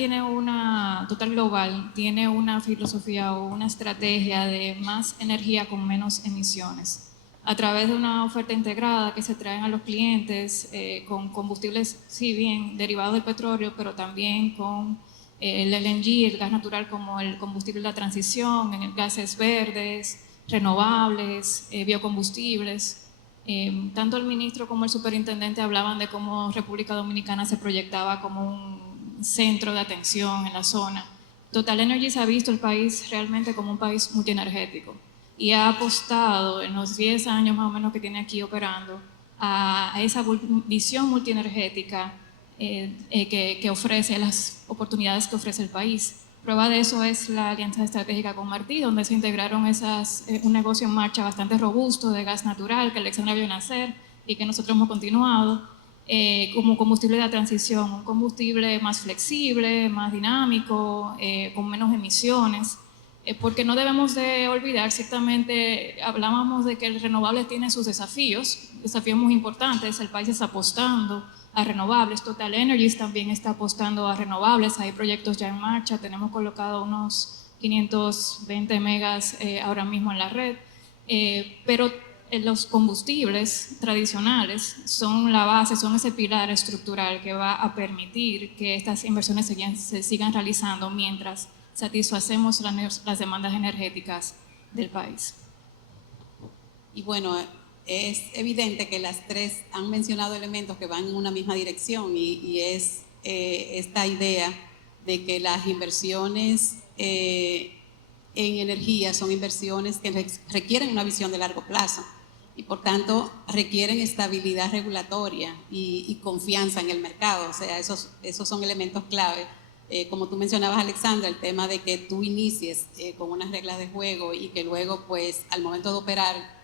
Global tiene una filosofía o una estrategia de más energía con menos emisiones, a través de una oferta integrada que se traen a los clientes con combustibles, si bien derivados del petróleo, pero también con el LNG, el gas natural como el combustible de la transición, en el gases verdes, renovables, biocombustibles. Tanto el ministro como el superintendente hablaban de cómo República Dominicana se proyectaba como un centro de atención en la zona. Total Energies ha visto el país realmente como un país multienergético y ha apostado en los 10 años más o menos que tiene aquí operando a esa visión multienergética que ofrece, las oportunidades que ofrece el país. Prueba de eso es la alianza estratégica con Martí, donde se integraron un negocio en marcha bastante robusto de gas natural que Alexandra vio nacer y que nosotros hemos continuado como combustible de transición, un combustible más flexible, más dinámico, con menos emisiones. Porque no debemos de olvidar, ciertamente hablábamos de que el renovable tiene sus desafíos muy importantes, el país está apostando a renovables, Total Energies también está apostando a renovables, hay proyectos ya en marcha, tenemos colocado unos 520 megas ahora mismo en la red, pero los combustibles tradicionales son la base, son ese pilar estructural que va a permitir que estas inversiones se sigan realizando mientras satisfacemos las demandas energéticas del país. Y bueno, es evidente que las tres han mencionado elementos que van en una misma dirección y es esta idea de que las inversiones en energía son inversiones que requieren una visión de largo plazo y por tanto requieren estabilidad regulatoria y confianza en el mercado. O sea, esos son elementos clave. Como tú mencionabas, Alexandra, el tema de que tú inicies con unas reglas de juego y que luego, pues, al momento de operar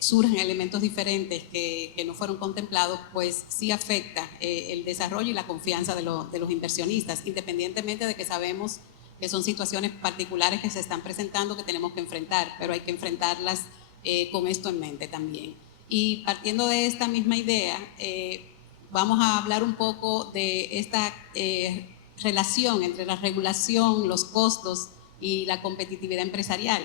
surgen elementos diferentes que no fueron contemplados, pues sí afecta el desarrollo y la confianza de los inversionistas, independientemente de que sabemos que son situaciones particulares que se están presentando que tenemos que enfrentar, pero hay que enfrentarlas con esto en mente también. Y partiendo de esta misma idea, vamos a hablar un poco de esta relación entre la regulación, los costos y la competitividad empresarial.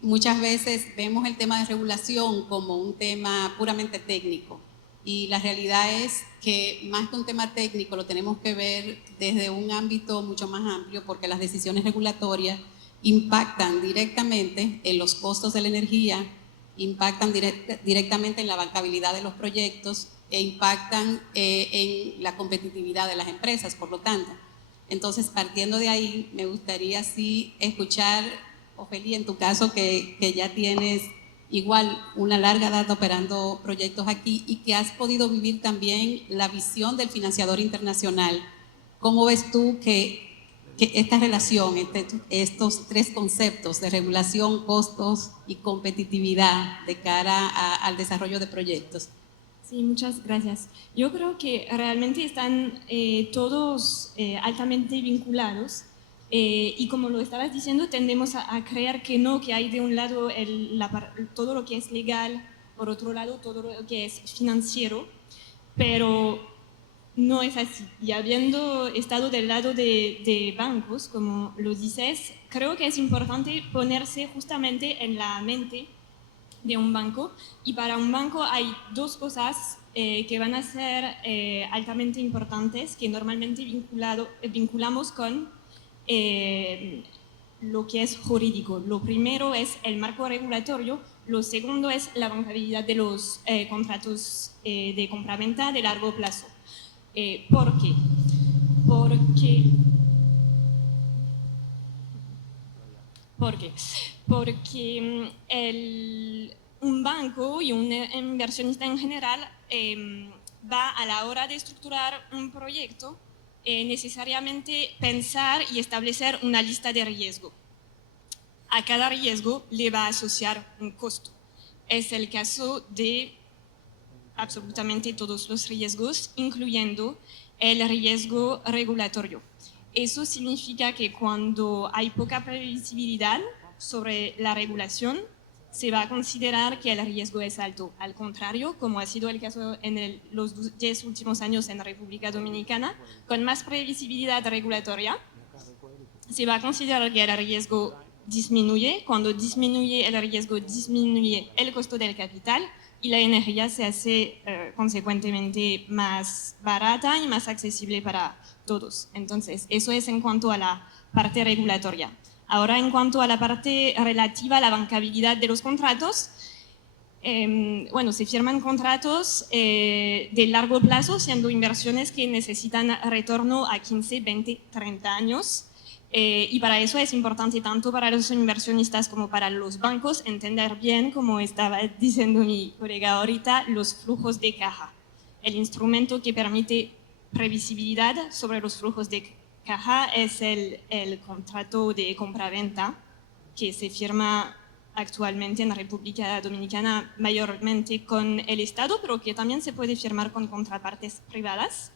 Muchas veces vemos el tema de regulación como un tema puramente técnico y la realidad es que más que un tema técnico lo tenemos que ver desde un ámbito mucho más amplio porque las decisiones regulatorias impactan directamente en los costos de la energía, impactan directamente en la bancabilidad de los proyectos e impactan en la competitividad de las empresas, por lo tanto. Entonces, partiendo de ahí, me gustaría sí escuchar, Ofelia, en tu caso que ya tienes igual una larga data operando proyectos aquí y que has podido vivir también la visión del financiador internacional. ¿Cómo ves tú que esta relación, estos tres conceptos de regulación, costos y competitividad de cara al desarrollo de proyectos? Sí, muchas gracias. Yo creo que realmente están todos altamente vinculados y como lo estabas diciendo, tendemos a creer que no, que hay de un lado todo lo que es legal, por otro lado todo lo que es financiero, pero no es así. Y habiendo estado del lado de bancos, como lo dices, creo que es importante ponerse justamente en la mente de un banco, y para un banco hay dos cosas que van a ser altamente importantes, que normalmente vinculamos con lo que es jurídico. Lo primero es el marco regulatorio, lo segundo es la bancabilidad de los contratos de compraventa de largo plazo. ¿Por qué? ¿Por qué? Porque un banco y un inversionista en general va a la hora de estructurar un proyecto necesariamente pensar y establecer una lista de riesgo. A cada riesgo le va a asociar un costo. Es el caso de absolutamente todos los riesgos, incluyendo el riesgo regulatorio. Eso significa que cuando hay poca previsibilidad sobre la regulación, se va a considerar que el riesgo es alto. Al contrario, como ha sido el caso en los 10 últimos años en República Dominicana, con más previsibilidad regulatoria, se va a considerar que el riesgo disminuye. Cuando disminuye el riesgo, disminuye el costo del capital y la energía se hace consecuentemente más barata y más accesible para todos. Entonces, eso es en cuanto a la parte regulatoria. Ahora, en cuanto a la parte relativa a la bancabilidad de los contratos, bueno, se firman contratos de largo plazo, siendo inversiones que necesitan retorno a 15, 20, 30 años. Y para eso es importante tanto para los inversionistas como para los bancos entender bien, como estaba diciendo mi colega ahorita, los flujos de caja. El instrumento que permite previsibilidad sobre los flujos de caja es el contrato de compraventa que se firma actualmente en la República Dominicana mayormente con el Estado, pero que también se puede firmar con contrapartes privadas.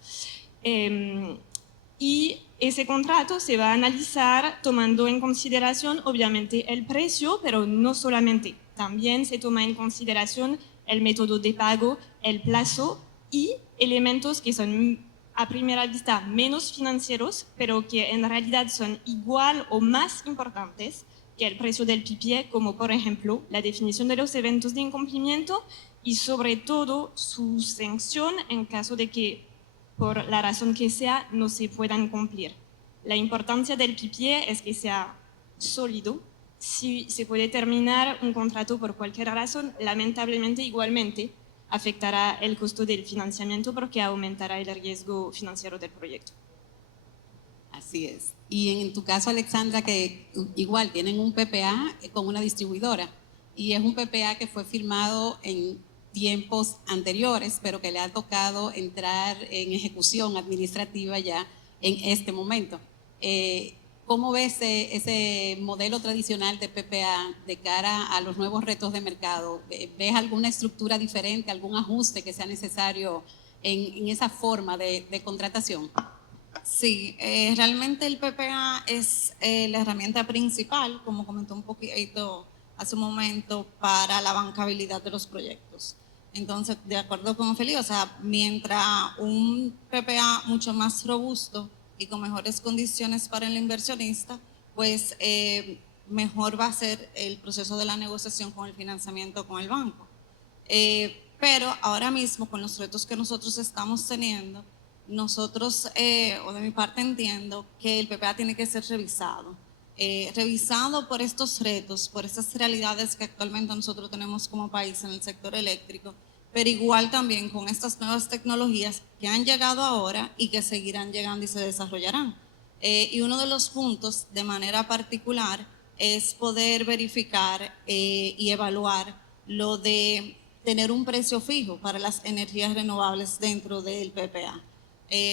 Y ese contrato se va a analizar tomando en consideración obviamente el precio, pero no solamente, también se toma en consideración el método de pago, el plazo y elementos que son a primera vista menos financieros, pero que en realidad son igual o más importantes que el precio del PPA, como por ejemplo la definición de los eventos de incumplimiento y sobre todo su sanción en caso de que por la razón que sea no se puedan cumplir. La importancia del PPA es que sea sólido. Si se puede terminar un contrato por cualquier razón, lamentablemente igualmente afectará el costo del financiamiento porque aumentará el riesgo financiero del proyecto. Así es. Y en tu caso, Alexandra, que igual tienen un PPA con una distribuidora y es un PPA que fue firmado en tiempos anteriores, pero que le ha tocado entrar en ejecución administrativa ya en este momento. ¿Cómo ves ese modelo tradicional de PPA de cara a los nuevos retos de mercado? ¿Ves alguna estructura diferente, algún ajuste que sea necesario en esa forma de contratación? Sí, realmente el PPA es la herramienta principal, como comentó un poquito hace un momento, para la bancabilidad de los proyectos. Entonces, de acuerdo con Felipe, o sea, mientras un PPA mucho más robusto y con mejores condiciones para el inversionista, pues mejor va a ser el proceso de la negociación con el financiamiento con el banco. Pero ahora mismo, con los retos que nosotros estamos teniendo, nosotros, o de mi parte entiendo que el PPA tiene que ser revisado. Revisado por estos retos, por estas realidades que actualmente nosotros tenemos como país en el sector eléctrico, pero igual también con estas nuevas tecnologías que han llegado ahora y que seguirán llegando y se desarrollarán. Y uno de los puntos de manera particular es poder verificar y evaluar lo de tener un precio fijo para las energías renovables dentro del PPA.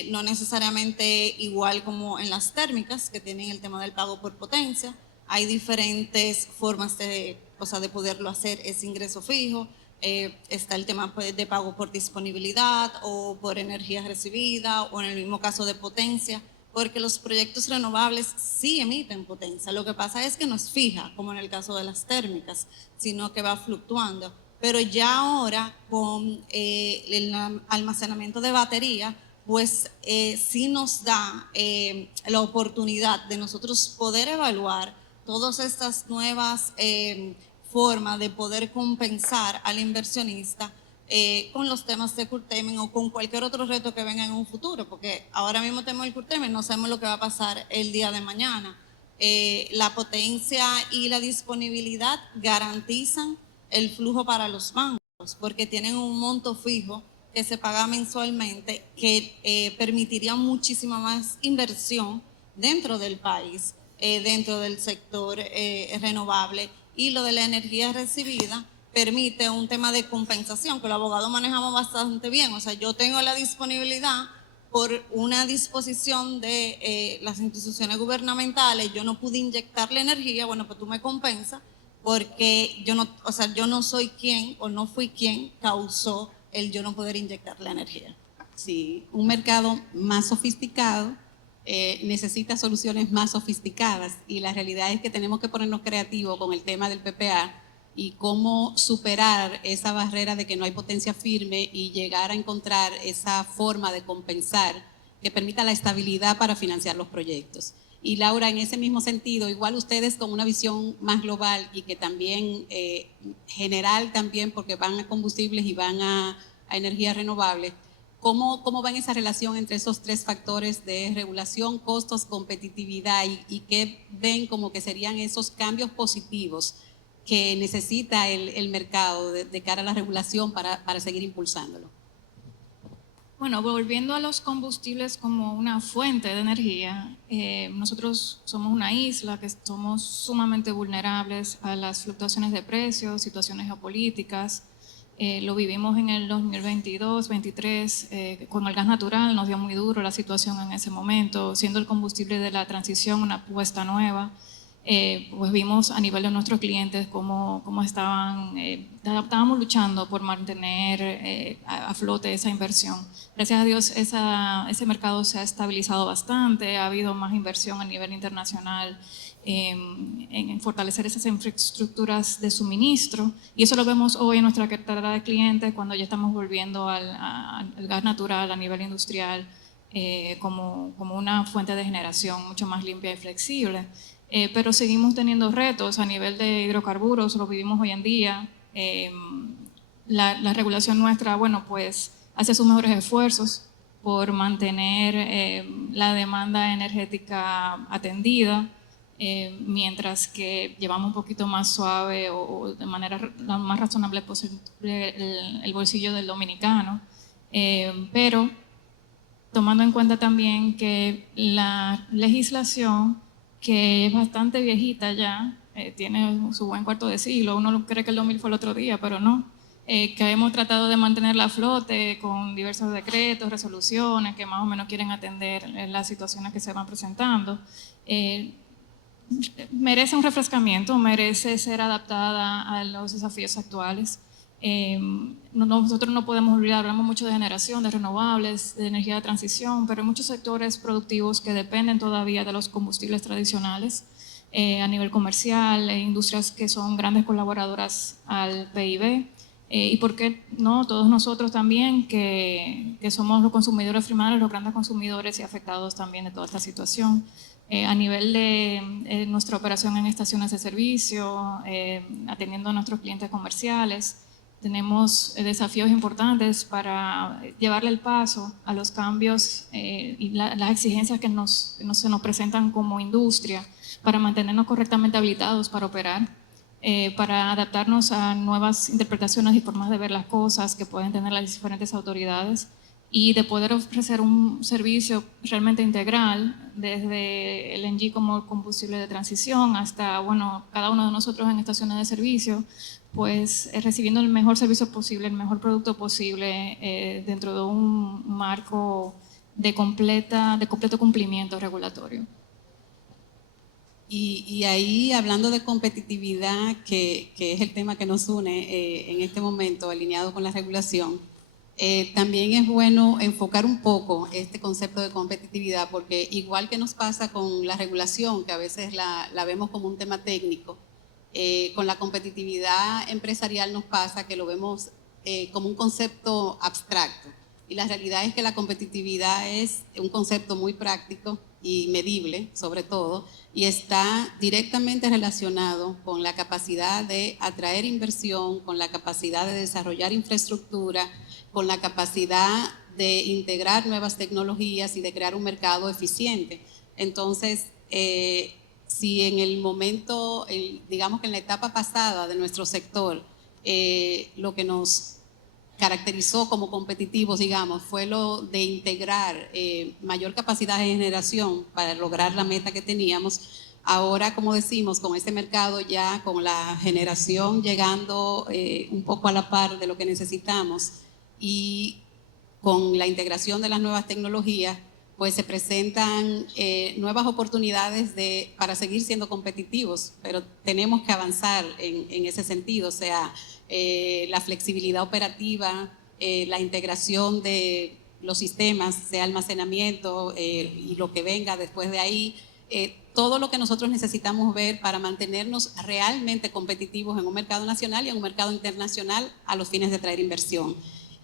No necesariamente igual como en las térmicas, que tienen el tema del pago por potencia. Hay diferentes formas de poderlo hacer, ese ingreso fijo. está el tema pues, de pago por disponibilidad o por energía recibida o en el mismo caso de potencia, porque los proyectos renovables sí emiten potencia. Lo que pasa es que no es fija, como en el caso de las térmicas, sino que va fluctuando. Pero ya ahora con el almacenamiento de batería, pues sí nos da la oportunidad de nosotros poder evaluar todas estas nuevas formas de poder compensar al inversionista con los temas de curtailment o con cualquier otro reto que venga en un futuro, porque ahora mismo tenemos el curtailment, no sabemos lo que va a pasar el día de mañana. La potencia y la disponibilidad garantizan el flujo para los bancos, porque tienen un monto fijo que se paga mensualmente que permitiría muchísima más inversión dentro del país, dentro del sector renovable, y lo de la energía recibida permite un tema de compensación que los abogados manejamos bastante bien. O sea, yo tengo la disponibilidad por una disposición de las instituciones gubernamentales, yo no pude inyectarle energía, bueno, pues tú me compensas porque yo no, o sea, yo no soy quien o no fui quien causó el yo no poder inyectar la energía. Sí, un mercado más sofisticado necesita soluciones más sofisticadas y la realidad es que tenemos que ponernos creativos con el tema del PPA y cómo superar esa barrera de que no hay potencia firme y llegar a encontrar esa forma de compensar que permita la estabilidad para financiar los proyectos. Y Laura, en ese mismo sentido, igual ustedes con una visión más global y que también general también, porque van a combustibles y van a energías renovables, ¿cómo ven esa relación entre esos tres factores de regulación, costos, competitividad y qué ven como que serían esos cambios positivos que necesita el mercado de cara a la regulación para seguir impulsándolo? Bueno, volviendo a los combustibles como una fuente de energía, nosotros somos una isla que somos sumamente vulnerables a las fluctuaciones de precios, situaciones geopolíticas. Lo vivimos en el 2022, 2023, con el gas natural nos dio muy duro la situación en ese momento, siendo el combustible de la transición una apuesta nueva. Pues vimos a nivel de nuestros clientes cómo estábamos luchando por mantener a flote esa inversión. Gracias a Dios ese mercado se ha estabilizado bastante, ha habido más inversión a nivel internacional en fortalecer esas infraestructuras de suministro, y eso lo vemos hoy en nuestra cartera de clientes cuando ya estamos volviendo al gas natural a nivel industrial como una fuente de generación mucho más limpia y flexible. Pero seguimos teniendo retos a nivel de hidrocarburos, lo vivimos hoy en día. La regulación nuestra, bueno, pues hace sus mejores esfuerzos por mantener la demanda energética atendida, mientras que llevamos un poquito más suave o de manera la más razonable posible el bolsillo del dominicano. Pero tomando en cuenta también que la legislación, que es bastante viejita ya, tiene su buen cuarto de siglo, uno cree que el 2000 fue el otro día, pero no, que hemos tratado de mantenerla a flote con diversos decretos, resoluciones que más o menos quieren atender las situaciones que se van presentando. Merece un refrescamiento, merece ser adaptada a los desafíos actuales. Nosotros no podemos olvidar, hablamos mucho de generación, de renovables, de energía de transición, pero hay muchos sectores productivos que dependen todavía de los combustibles tradicionales a nivel comercial, industrias que son grandes colaboradoras al PIB. Y por qué no, todos nosotros también, que somos los consumidores primarios, los grandes consumidores y afectados también de toda esta situación. A nivel de nuestra operación en estaciones de servicio, atendiendo a nuestros clientes comerciales, tenemos desafíos importantes para llevarle el paso a los cambios y las exigencias que se nos presentan como industria para mantenernos correctamente habilitados para operar, para adaptarnos a nuevas interpretaciones y formas de ver las cosas que pueden tener las diferentes autoridades y de poder ofrecer un servicio realmente integral desde el LNG como combustible de transición hasta, bueno, cada uno de nosotros en estaciones de servicio, pues recibiendo el mejor servicio posible, el mejor producto posible dentro de un marco de completo cumplimiento regulatorio. Y ahí, hablando de competitividad, que es el tema que nos une en este momento, alineado con la regulación, también es bueno enfocar un poco este concepto de competitividad, porque igual que nos pasa con la regulación, que a veces la vemos como un tema técnico, con la competitividad empresarial nos pasa que lo vemos como un concepto abstracto. Y la realidad es que la competitividad es un concepto muy práctico y medible, sobre todo, y está directamente relacionado con la capacidad de atraer inversión, con la capacidad de desarrollar infraestructura, con la capacidad de integrar nuevas tecnologías y de crear un mercado eficiente. Entonces, si en el momento, digamos que en la etapa pasada de nuestro sector, lo que nos caracterizó como competitivos, digamos, fue lo de integrar mayor capacidad de generación para lograr la meta que teníamos. Ahora, como decimos, con este mercado ya, con la generación llegando un poco a la par de lo que necesitamos y con la integración de las nuevas tecnologías, pues se presentan nuevas oportunidades para seguir siendo competitivos, pero tenemos que avanzar en ese sentido, o sea, la flexibilidad operativa, la integración de los sistemas, sea almacenamiento y lo que venga después de ahí, todo lo que nosotros necesitamos ver para mantenernos realmente competitivos en un mercado nacional y en un mercado internacional a los fines de atraer inversión.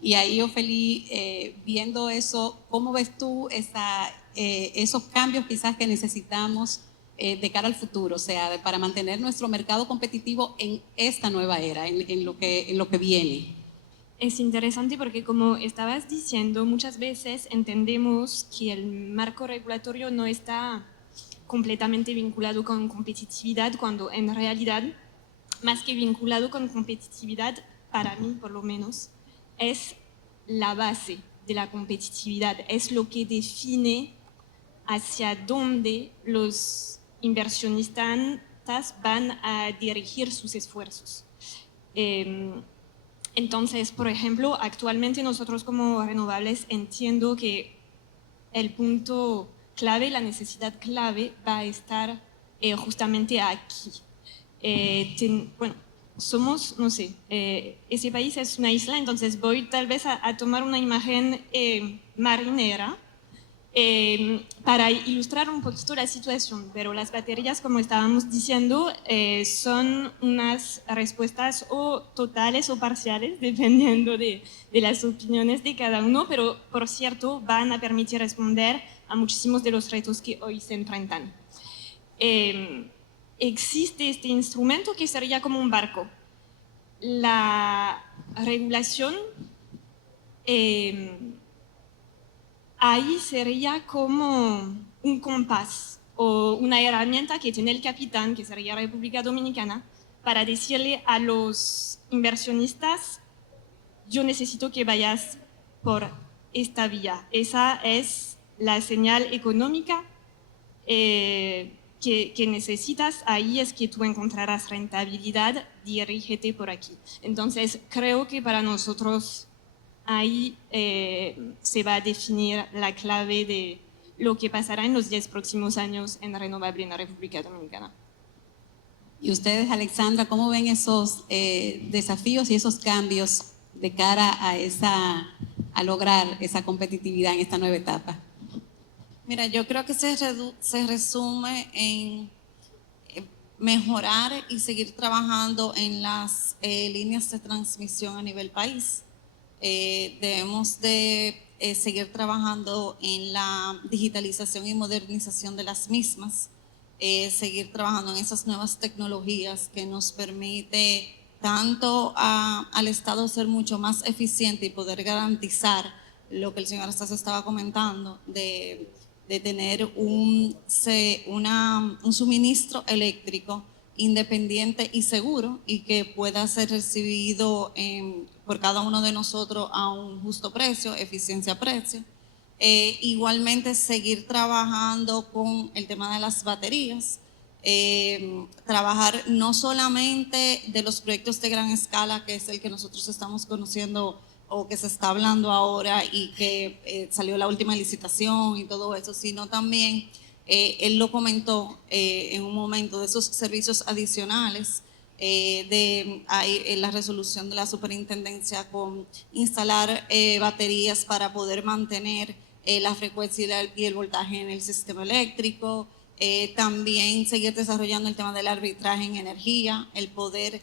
Y ahí, Ofeli, viendo eso, ¿cómo ves tú esos cambios quizás que necesitamos de cara al futuro? O sea, para mantener nuestro mercado competitivo en esta nueva era, en lo que viene. Es interesante porque, como estabas diciendo, muchas veces entendemos que el marco regulatorio no está completamente vinculado con competitividad, cuando en realidad, más que vinculado con competitividad, para mí por lo menos, es la base de la competitividad, es lo que define hacia dónde los inversionistas van a dirigir sus esfuerzos. Entonces, por ejemplo, actualmente nosotros como renovables entiendo que el punto clave, la necesidad clave va a estar justamente aquí. Bueno, somos, no sé, ese país es una isla, entonces voy tal vez a tomar una imagen marinera para ilustrar un poquito la situación, pero las baterías, como estábamos diciendo, son unas respuestas o totales o parciales, dependiendo de las opiniones de cada uno, pero por cierto van a permitir responder a muchísimos de los retos que hoy se enfrentan. Existe este instrumento que sería como un barco. La regulación ahí sería como un compás o una herramienta que tiene el capitán, que sería República Dominicana, para decirle a los inversionistas: yo necesito que vayas por esta vía. Esa es la señal económica que necesitas, ahí es que tú encontrarás rentabilidad, dirígete por aquí. Entonces, creo que para nosotros ahí se va a definir la clave de lo que pasará en los 10 próximos años en renovable en la República Dominicana. Y ustedes, Alexandra, ¿cómo ven esos desafíos y esos cambios de cara a lograr esa competitividad en esta nueva etapa? Mira, yo creo que se resume en mejorar y seguir trabajando en las líneas de transmisión a nivel país. Debemos de seguir trabajando en la digitalización y modernización de las mismas, seguir trabajando en esas nuevas tecnologías que nos permite tanto al Estado ser mucho más eficiente y poder garantizar lo que el señor Astacio estaba comentando, de tener un suministro eléctrico independiente y seguro y que pueda ser recibido por cada uno de nosotros a un justo precio, eficiencia-precio. Igualmente seguir trabajando con el tema de las baterías, trabajar no solamente de los proyectos de gran escala, que es el que nosotros estamos conociendo o que se está hablando ahora y que salió la última licitación y todo eso, sino también él lo comentó en un momento, de esos servicios adicionales, la resolución de la superintendencia con instalar baterías para poder mantener la frecuencia y el voltaje en el sistema eléctrico, también seguir desarrollando el tema del arbitraje en energía, el poder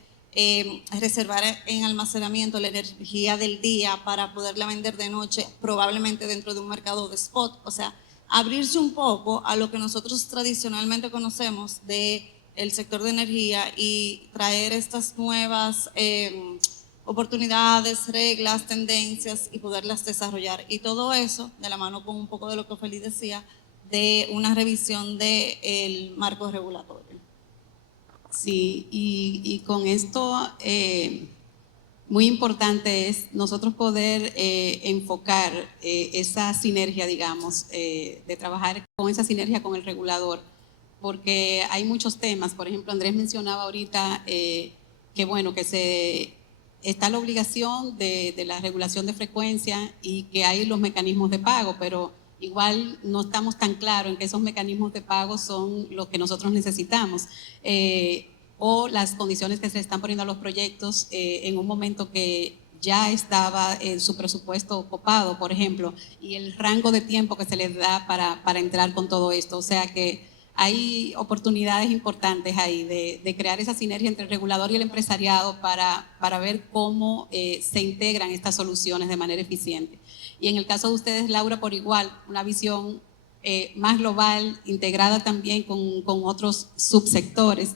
reservar en almacenamiento la energía del día para poderla vender de noche, probablemente dentro de un mercado de spot, o sea, abrirse un poco a lo que nosotros tradicionalmente conocemos del sector de energía y traer estas nuevas oportunidades, reglas, tendencias y poderlas desarrollar. Y todo eso de la mano con un poco de lo que Feli decía, de una revisión del marco regulatorio. Sí, y con esto muy importante es nosotros poder enfocar esa sinergia, digamos, de trabajar con esa sinergia con el regulador, porque hay muchos temas. Por ejemplo, Andrés mencionaba ahorita que bueno, que está la obligación de la regulación de frecuencia y que hay los mecanismos de pago, pero igual no estamos tan claros en que esos mecanismos de pago son los que nosotros necesitamos. O las condiciones que se están poniendo a los proyectos en un momento que ya estaba su presupuesto copado, por ejemplo, y el rango de tiempo que se les da para entrar con todo esto. O sea que hay oportunidades importantes ahí de crear esa sinergia entre el regulador y el empresariado para ver cómo se integran estas soluciones de manera eficiente. Y en el caso de ustedes, Laura, por igual, una visión más global, integrada también con otros subsectores.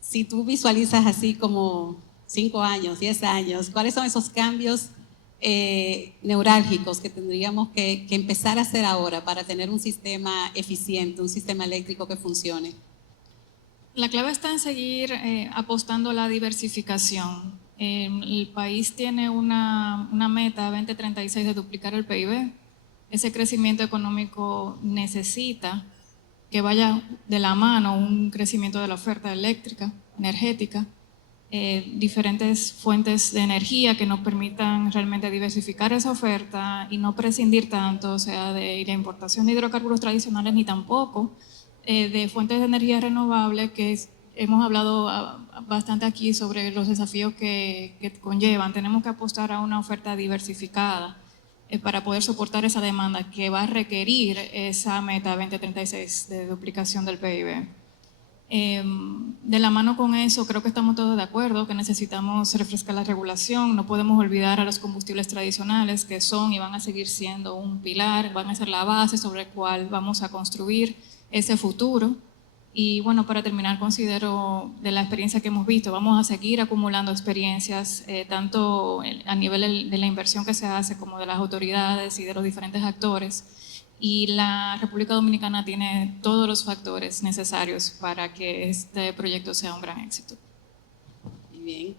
Si tú visualizas así como 5 años, 10 años, ¿cuáles son esos cambios neurálgicos que tendríamos que empezar a hacer ahora para tener un sistema eficiente, un sistema eléctrico que funcione? La clave está en seguir apostando a la diversificación. El país tiene una meta 2036 de duplicar el PIB. Ese crecimiento económico necesita que vaya de la mano un crecimiento de la oferta eléctrica, energética, diferentes fuentes de energía que nos permitan realmente diversificar esa oferta y no prescindir tanto, o sea, de la importación de hidrocarburos tradicionales ni tampoco de fuentes de energía renovable, que hemos hablado bastante aquí sobre los desafíos que conllevan. Tenemos que apostar a una oferta diversificada para poder soportar esa demanda que va a requerir esa meta 2036 de duplicación del PIB. De la mano con eso, creo que estamos todos de acuerdo que necesitamos refrescar la regulación. No podemos olvidar a los combustibles tradicionales, que son y van a seguir siendo un pilar, van a ser la base sobre el cual vamos a construir ese futuro. Y bueno, para terminar, considero de la experiencia que hemos visto, vamos a seguir acumulando experiencias, tanto a nivel de la inversión que se hace como de las autoridades y de los diferentes actores. Y la República Dominicana tiene todos los factores necesarios para que este proyecto sea un gran éxito. Muy bien.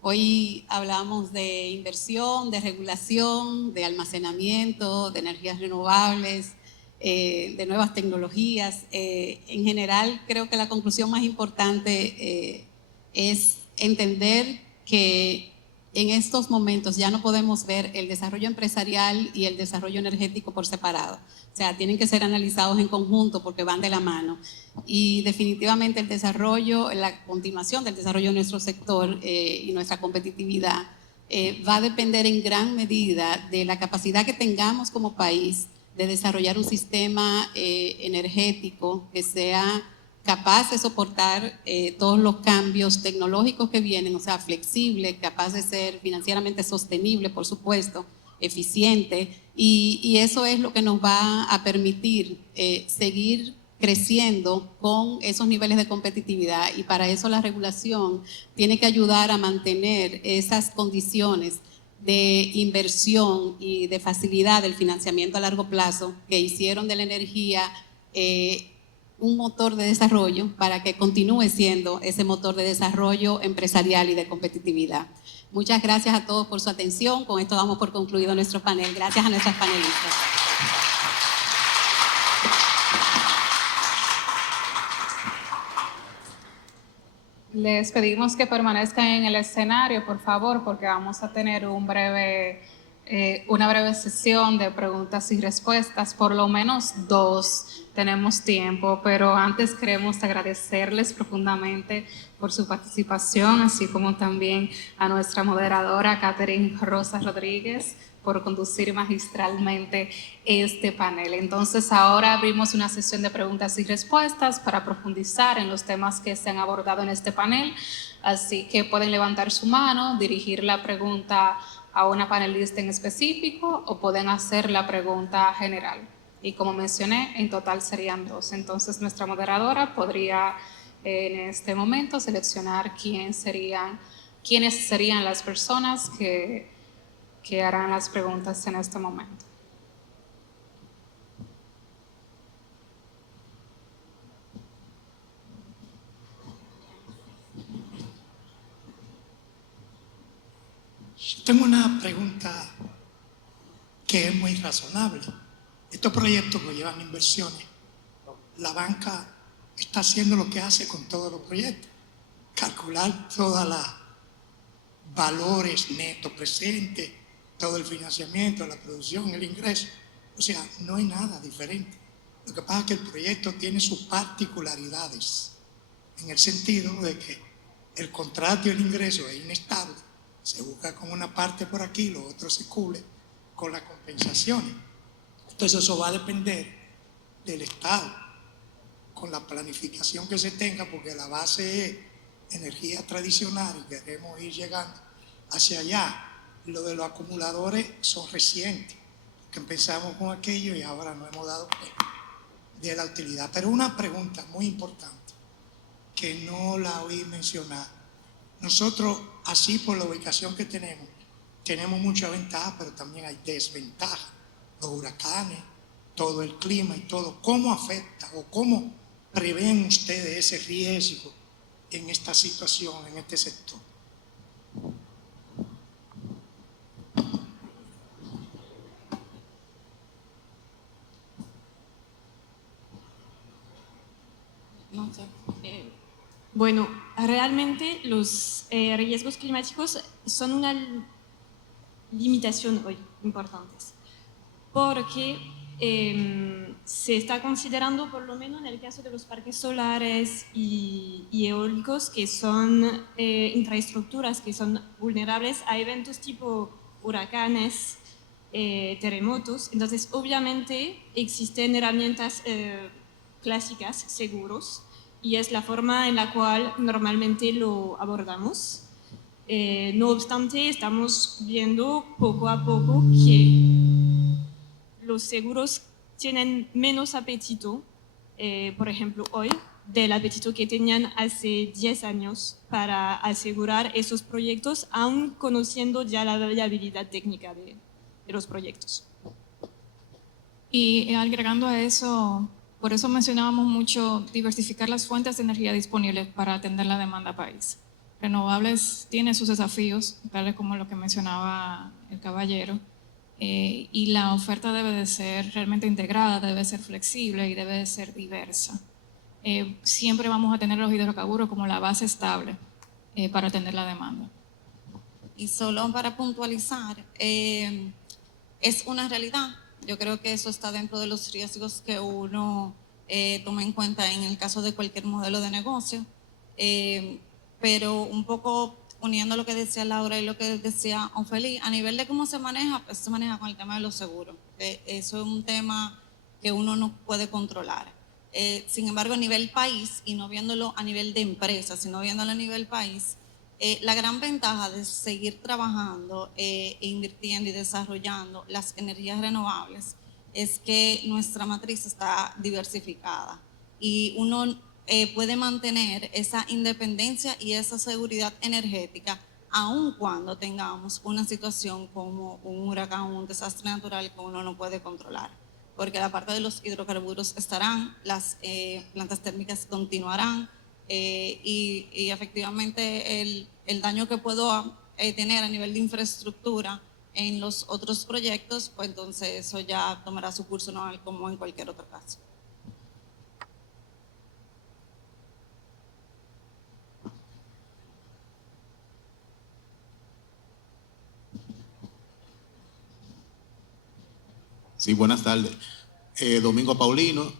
Hoy hablamos de inversión, de regulación, de almacenamiento, de energías renovables, de nuevas tecnologías. En general, creo que la conclusión más importante es entender que en estos momentos ya no podemos ver el desarrollo empresarial y el desarrollo energético por separado. O sea, tienen que ser analizados en conjunto porque van de la mano. Y definitivamente el desarrollo, la continuación del desarrollo de nuestro sector y nuestra competitividad va a depender en gran medida de la capacidad que tengamos como país de desarrollar un sistema energético que sea capaz de soportar todos los cambios tecnológicos que vienen, o sea, flexible, capaz de ser financieramente sostenible, por supuesto, eficiente, y eso es lo que nos va a permitir seguir creciendo con esos niveles de competitividad, y para eso la regulación tiene que ayudar a mantener esas condiciones de inversión y de facilidad del financiamiento a largo plazo que hicieron de la energía un motor de desarrollo para que continúe siendo ese motor de desarrollo empresarial y de competitividad. Muchas gracias a todos por su atención. Con esto damos por concluido nuestro panel. Gracias a nuestras panelistas. Les pedimos que permanezcan en el escenario, por favor, porque vamos a tener un breve una breve sesión de preguntas y respuestas, por lo menos 2 tenemos tiempo, pero antes queremos agradecerles profundamente por su participación, así como también a nuestra moderadora Catherine Rosa Rodríguez por conducir magistralmente este panel. Entonces ahora abrimos una sesión de preguntas y respuestas para profundizar en los temas que se han abordado en este panel, así que pueden levantar su mano, dirigir la pregunta a una panelista en específico o pueden hacer la pregunta general. Y como mencioné, en total serían 2. Entonces nuestra moderadora podría en este momento seleccionar quiénes serían las personas que harán las preguntas en este momento. Yo tengo una pregunta que es muy razonable. Estos proyectos que llevan inversiones, la banca está haciendo lo que hace con todos los proyectos, calcular todos los valores netos presentes, todo el financiamiento, la producción, el ingreso. O sea, no hay nada diferente. Lo que pasa es que el proyecto tiene sus particularidades, en el sentido de que el contrato y el ingreso es inestable, se busca con una parte por aquí, lo otro se cubre con las compensaciones. Entonces eso va a depender del Estado, con la planificación que se tenga, porque la base es energía tradicional y queremos ir llegando hacia allá. Lo de los acumuladores son recientes, que empezamos con aquello y ahora no hemos dado cuenta de la utilidad. Pero una pregunta muy importante que no la oí mencionar. Nosotros, así por la ubicación que tenemos mucha ventaja, pero también hay desventaja. Los huracanes, todo el clima y todo. ¿Cómo afecta o cómo prevén ustedes ese riesgo en esta situación, en este sector? No sé. Bueno, realmente los riesgos climáticos son una limitación hoy importantes, porque se está considerando, por lo menos en el caso de los parques solares y eólicos, que son infraestructuras que son vulnerables a eventos tipo huracanes, terremotos. Entonces, obviamente, existen herramientas clásicas, seguros, y es la forma en la cual normalmente lo abordamos. No obstante, estamos viendo poco a poco que los seguros tienen menos apetito, por ejemplo, hoy, del apetito que tenían hace 10 años para asegurar esos proyectos, aún conociendo ya la viabilidad técnica de los proyectos. Y agregando a eso, por eso mencionábamos mucho diversificar las fuentes de energía disponibles para atender la demanda país. Renovables tiene sus desafíos, tales como lo que mencionaba el caballero, y la oferta debe de ser realmente integrada, debe ser flexible y debe de ser diversa. Siempre vamos a tener los hidrocarburos como la base estable para atender la demanda. Y solo para puntualizar, es una realidad. Yo creo que eso está dentro de los riesgos que uno toma en cuenta en el caso de cualquier modelo de negocio. Pero un poco uniendo lo que decía Laura y lo que decía Onfeli, a nivel de cómo se maneja, pues se maneja con el tema de los seguros. Eso es un tema que uno no puede controlar. Sin embargo, a nivel país, y no viéndolo a nivel de empresa, sino viéndolo a nivel país, la gran ventaja de seguir trabajando e invirtiendo y desarrollando las energías renovables es que nuestra matriz está diversificada y uno puede mantener esa independencia y esa seguridad energética aun cuando tengamos una situación como un huracán o un desastre natural que uno no puede controlar. Porque la parte de los hidrocarburos estarán, las plantas térmicas continuarán, y efectivamente el daño que puedo tener a nivel de infraestructura en los otros proyectos, pues entonces eso ya tomará su curso normal como en cualquier otro caso. Sí, buenas tardes. Domingo Paulino,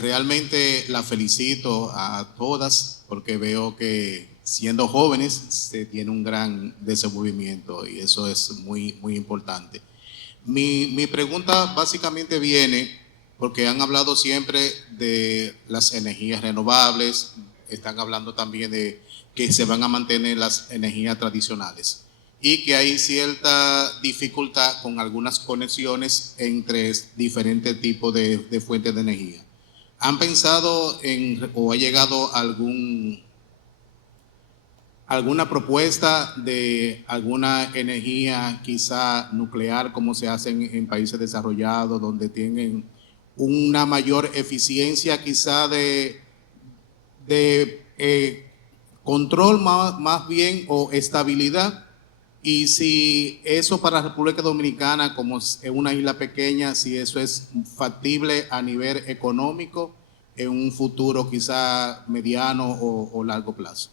realmente la felicito a todas porque veo que siendo jóvenes se tiene un gran desenvolvimiento y eso es muy, muy importante. Mi pregunta básicamente viene porque han hablado siempre de las energías renovables, están hablando también de que se van a mantener las energías tradicionales y que hay cierta dificultad con algunas conexiones entre diferentes tipos de fuentes de energía. ¿Han pensado en o ha llegado alguna propuesta de alguna energía quizá nuclear como se hace en países desarrollados donde tienen una mayor eficiencia quizá de control más bien o estabilidad? Y si eso para la República Dominicana, como es una isla pequeña, si eso es factible a nivel económico en un futuro quizá mediano o largo plazo.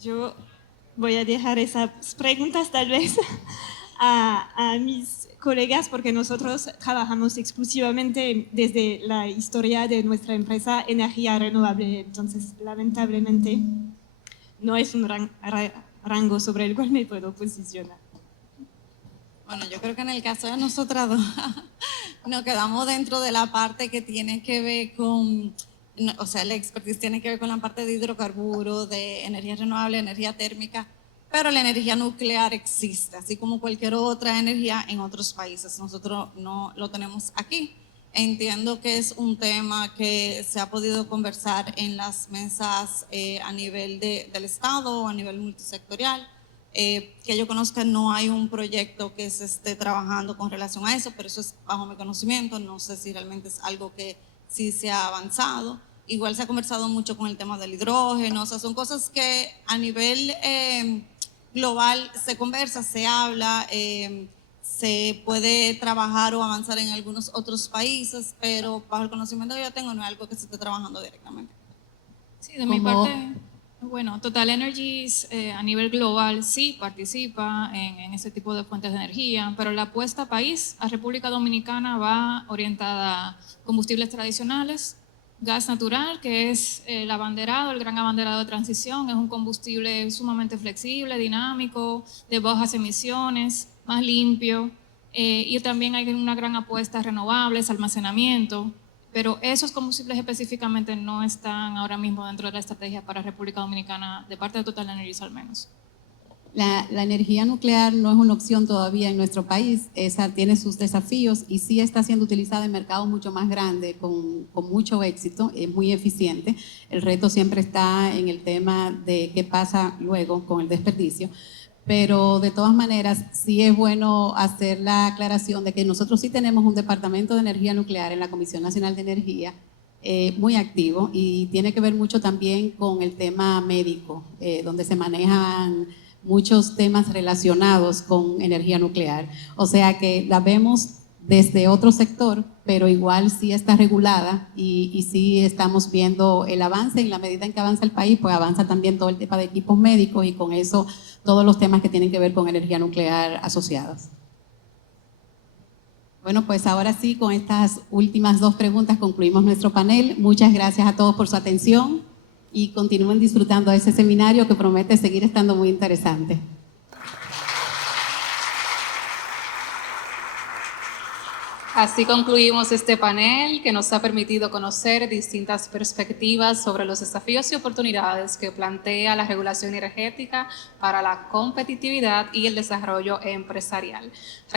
Yo voy a dejar esas preguntas tal vez a mis colegas porque nosotros trabajamos exclusivamente desde la historia de nuestra empresa energía renovable, entonces lamentablemente no es un rango sobre el cual me puedo posicionar. Bueno, yo creo que en el caso de nosotras dos nos quedamos dentro de la parte que tiene que ver con, o sea, la expertise tiene que ver con la parte de hidrocarburos, de energía renovable, energía térmica, pero la energía nuclear existe, así como cualquier otra energía en otros países. Nosotros no lo tenemos aquí. Entiendo que es un tema que se ha podido conversar en las mesas a nivel del Estado o a nivel multisectorial. Que yo conozca, no hay un proyecto que se esté trabajando con relación a eso, pero eso es bajo mi conocimiento. No sé si realmente es algo que sí se ha avanzado. Igual se ha conversado mucho con el tema del hidrógeno, o sea, son cosas que a nivel global se conversa, se habla, se puede trabajar o avanzar en algunos otros países, pero bajo el conocimiento que yo tengo no es algo que se esté trabajando directamente. Sí, de mi parte, bueno, Total Energies a nivel global sí participa en ese tipo de fuentes de energía, pero la apuesta país a República Dominicana va orientada a combustibles tradicionales, gas natural, que es el abanderado, el gran abanderado de transición, es un combustible sumamente flexible, dinámico, de bajas emisiones, más limpio, y también hay una gran apuesta a renovables, almacenamiento, pero esos combustibles específicamente no están ahora mismo dentro de la estrategia para República Dominicana, de parte de Total Energies al menos. La energía nuclear no es una opción todavía en nuestro país, esa tiene sus desafíos y sí está siendo utilizada en mercados mucho más grandes, con mucho éxito, es muy eficiente. El reto siempre está en el tema de qué pasa luego con el desperdicio, pero de todas maneras sí es bueno hacer la aclaración de que nosotros sí tenemos un departamento de energía nuclear en la Comisión Nacional de Energía, muy activo, y tiene que ver mucho también con el tema médico, donde se manejan muchos temas relacionados con energía nuclear. O sea que la vemos desde otro sector, pero igual sí está regulada y sí estamos viendo el avance. En la medida en que avanza el país, pues avanza también todo el tema de equipos médicos y con eso todos los temas que tienen que ver con energía nuclear asociados. Bueno, pues ahora sí, con estas últimas dos preguntas concluimos nuestro panel. Muchas gracias a todos por su atención y continúen disfrutando de ese seminario que promete seguir estando muy interesante. Así concluimos este panel que nos ha permitido conocer distintas perspectivas sobre los desafíos y oportunidades que plantea la regulación energética para la competitividad y el desarrollo empresarial.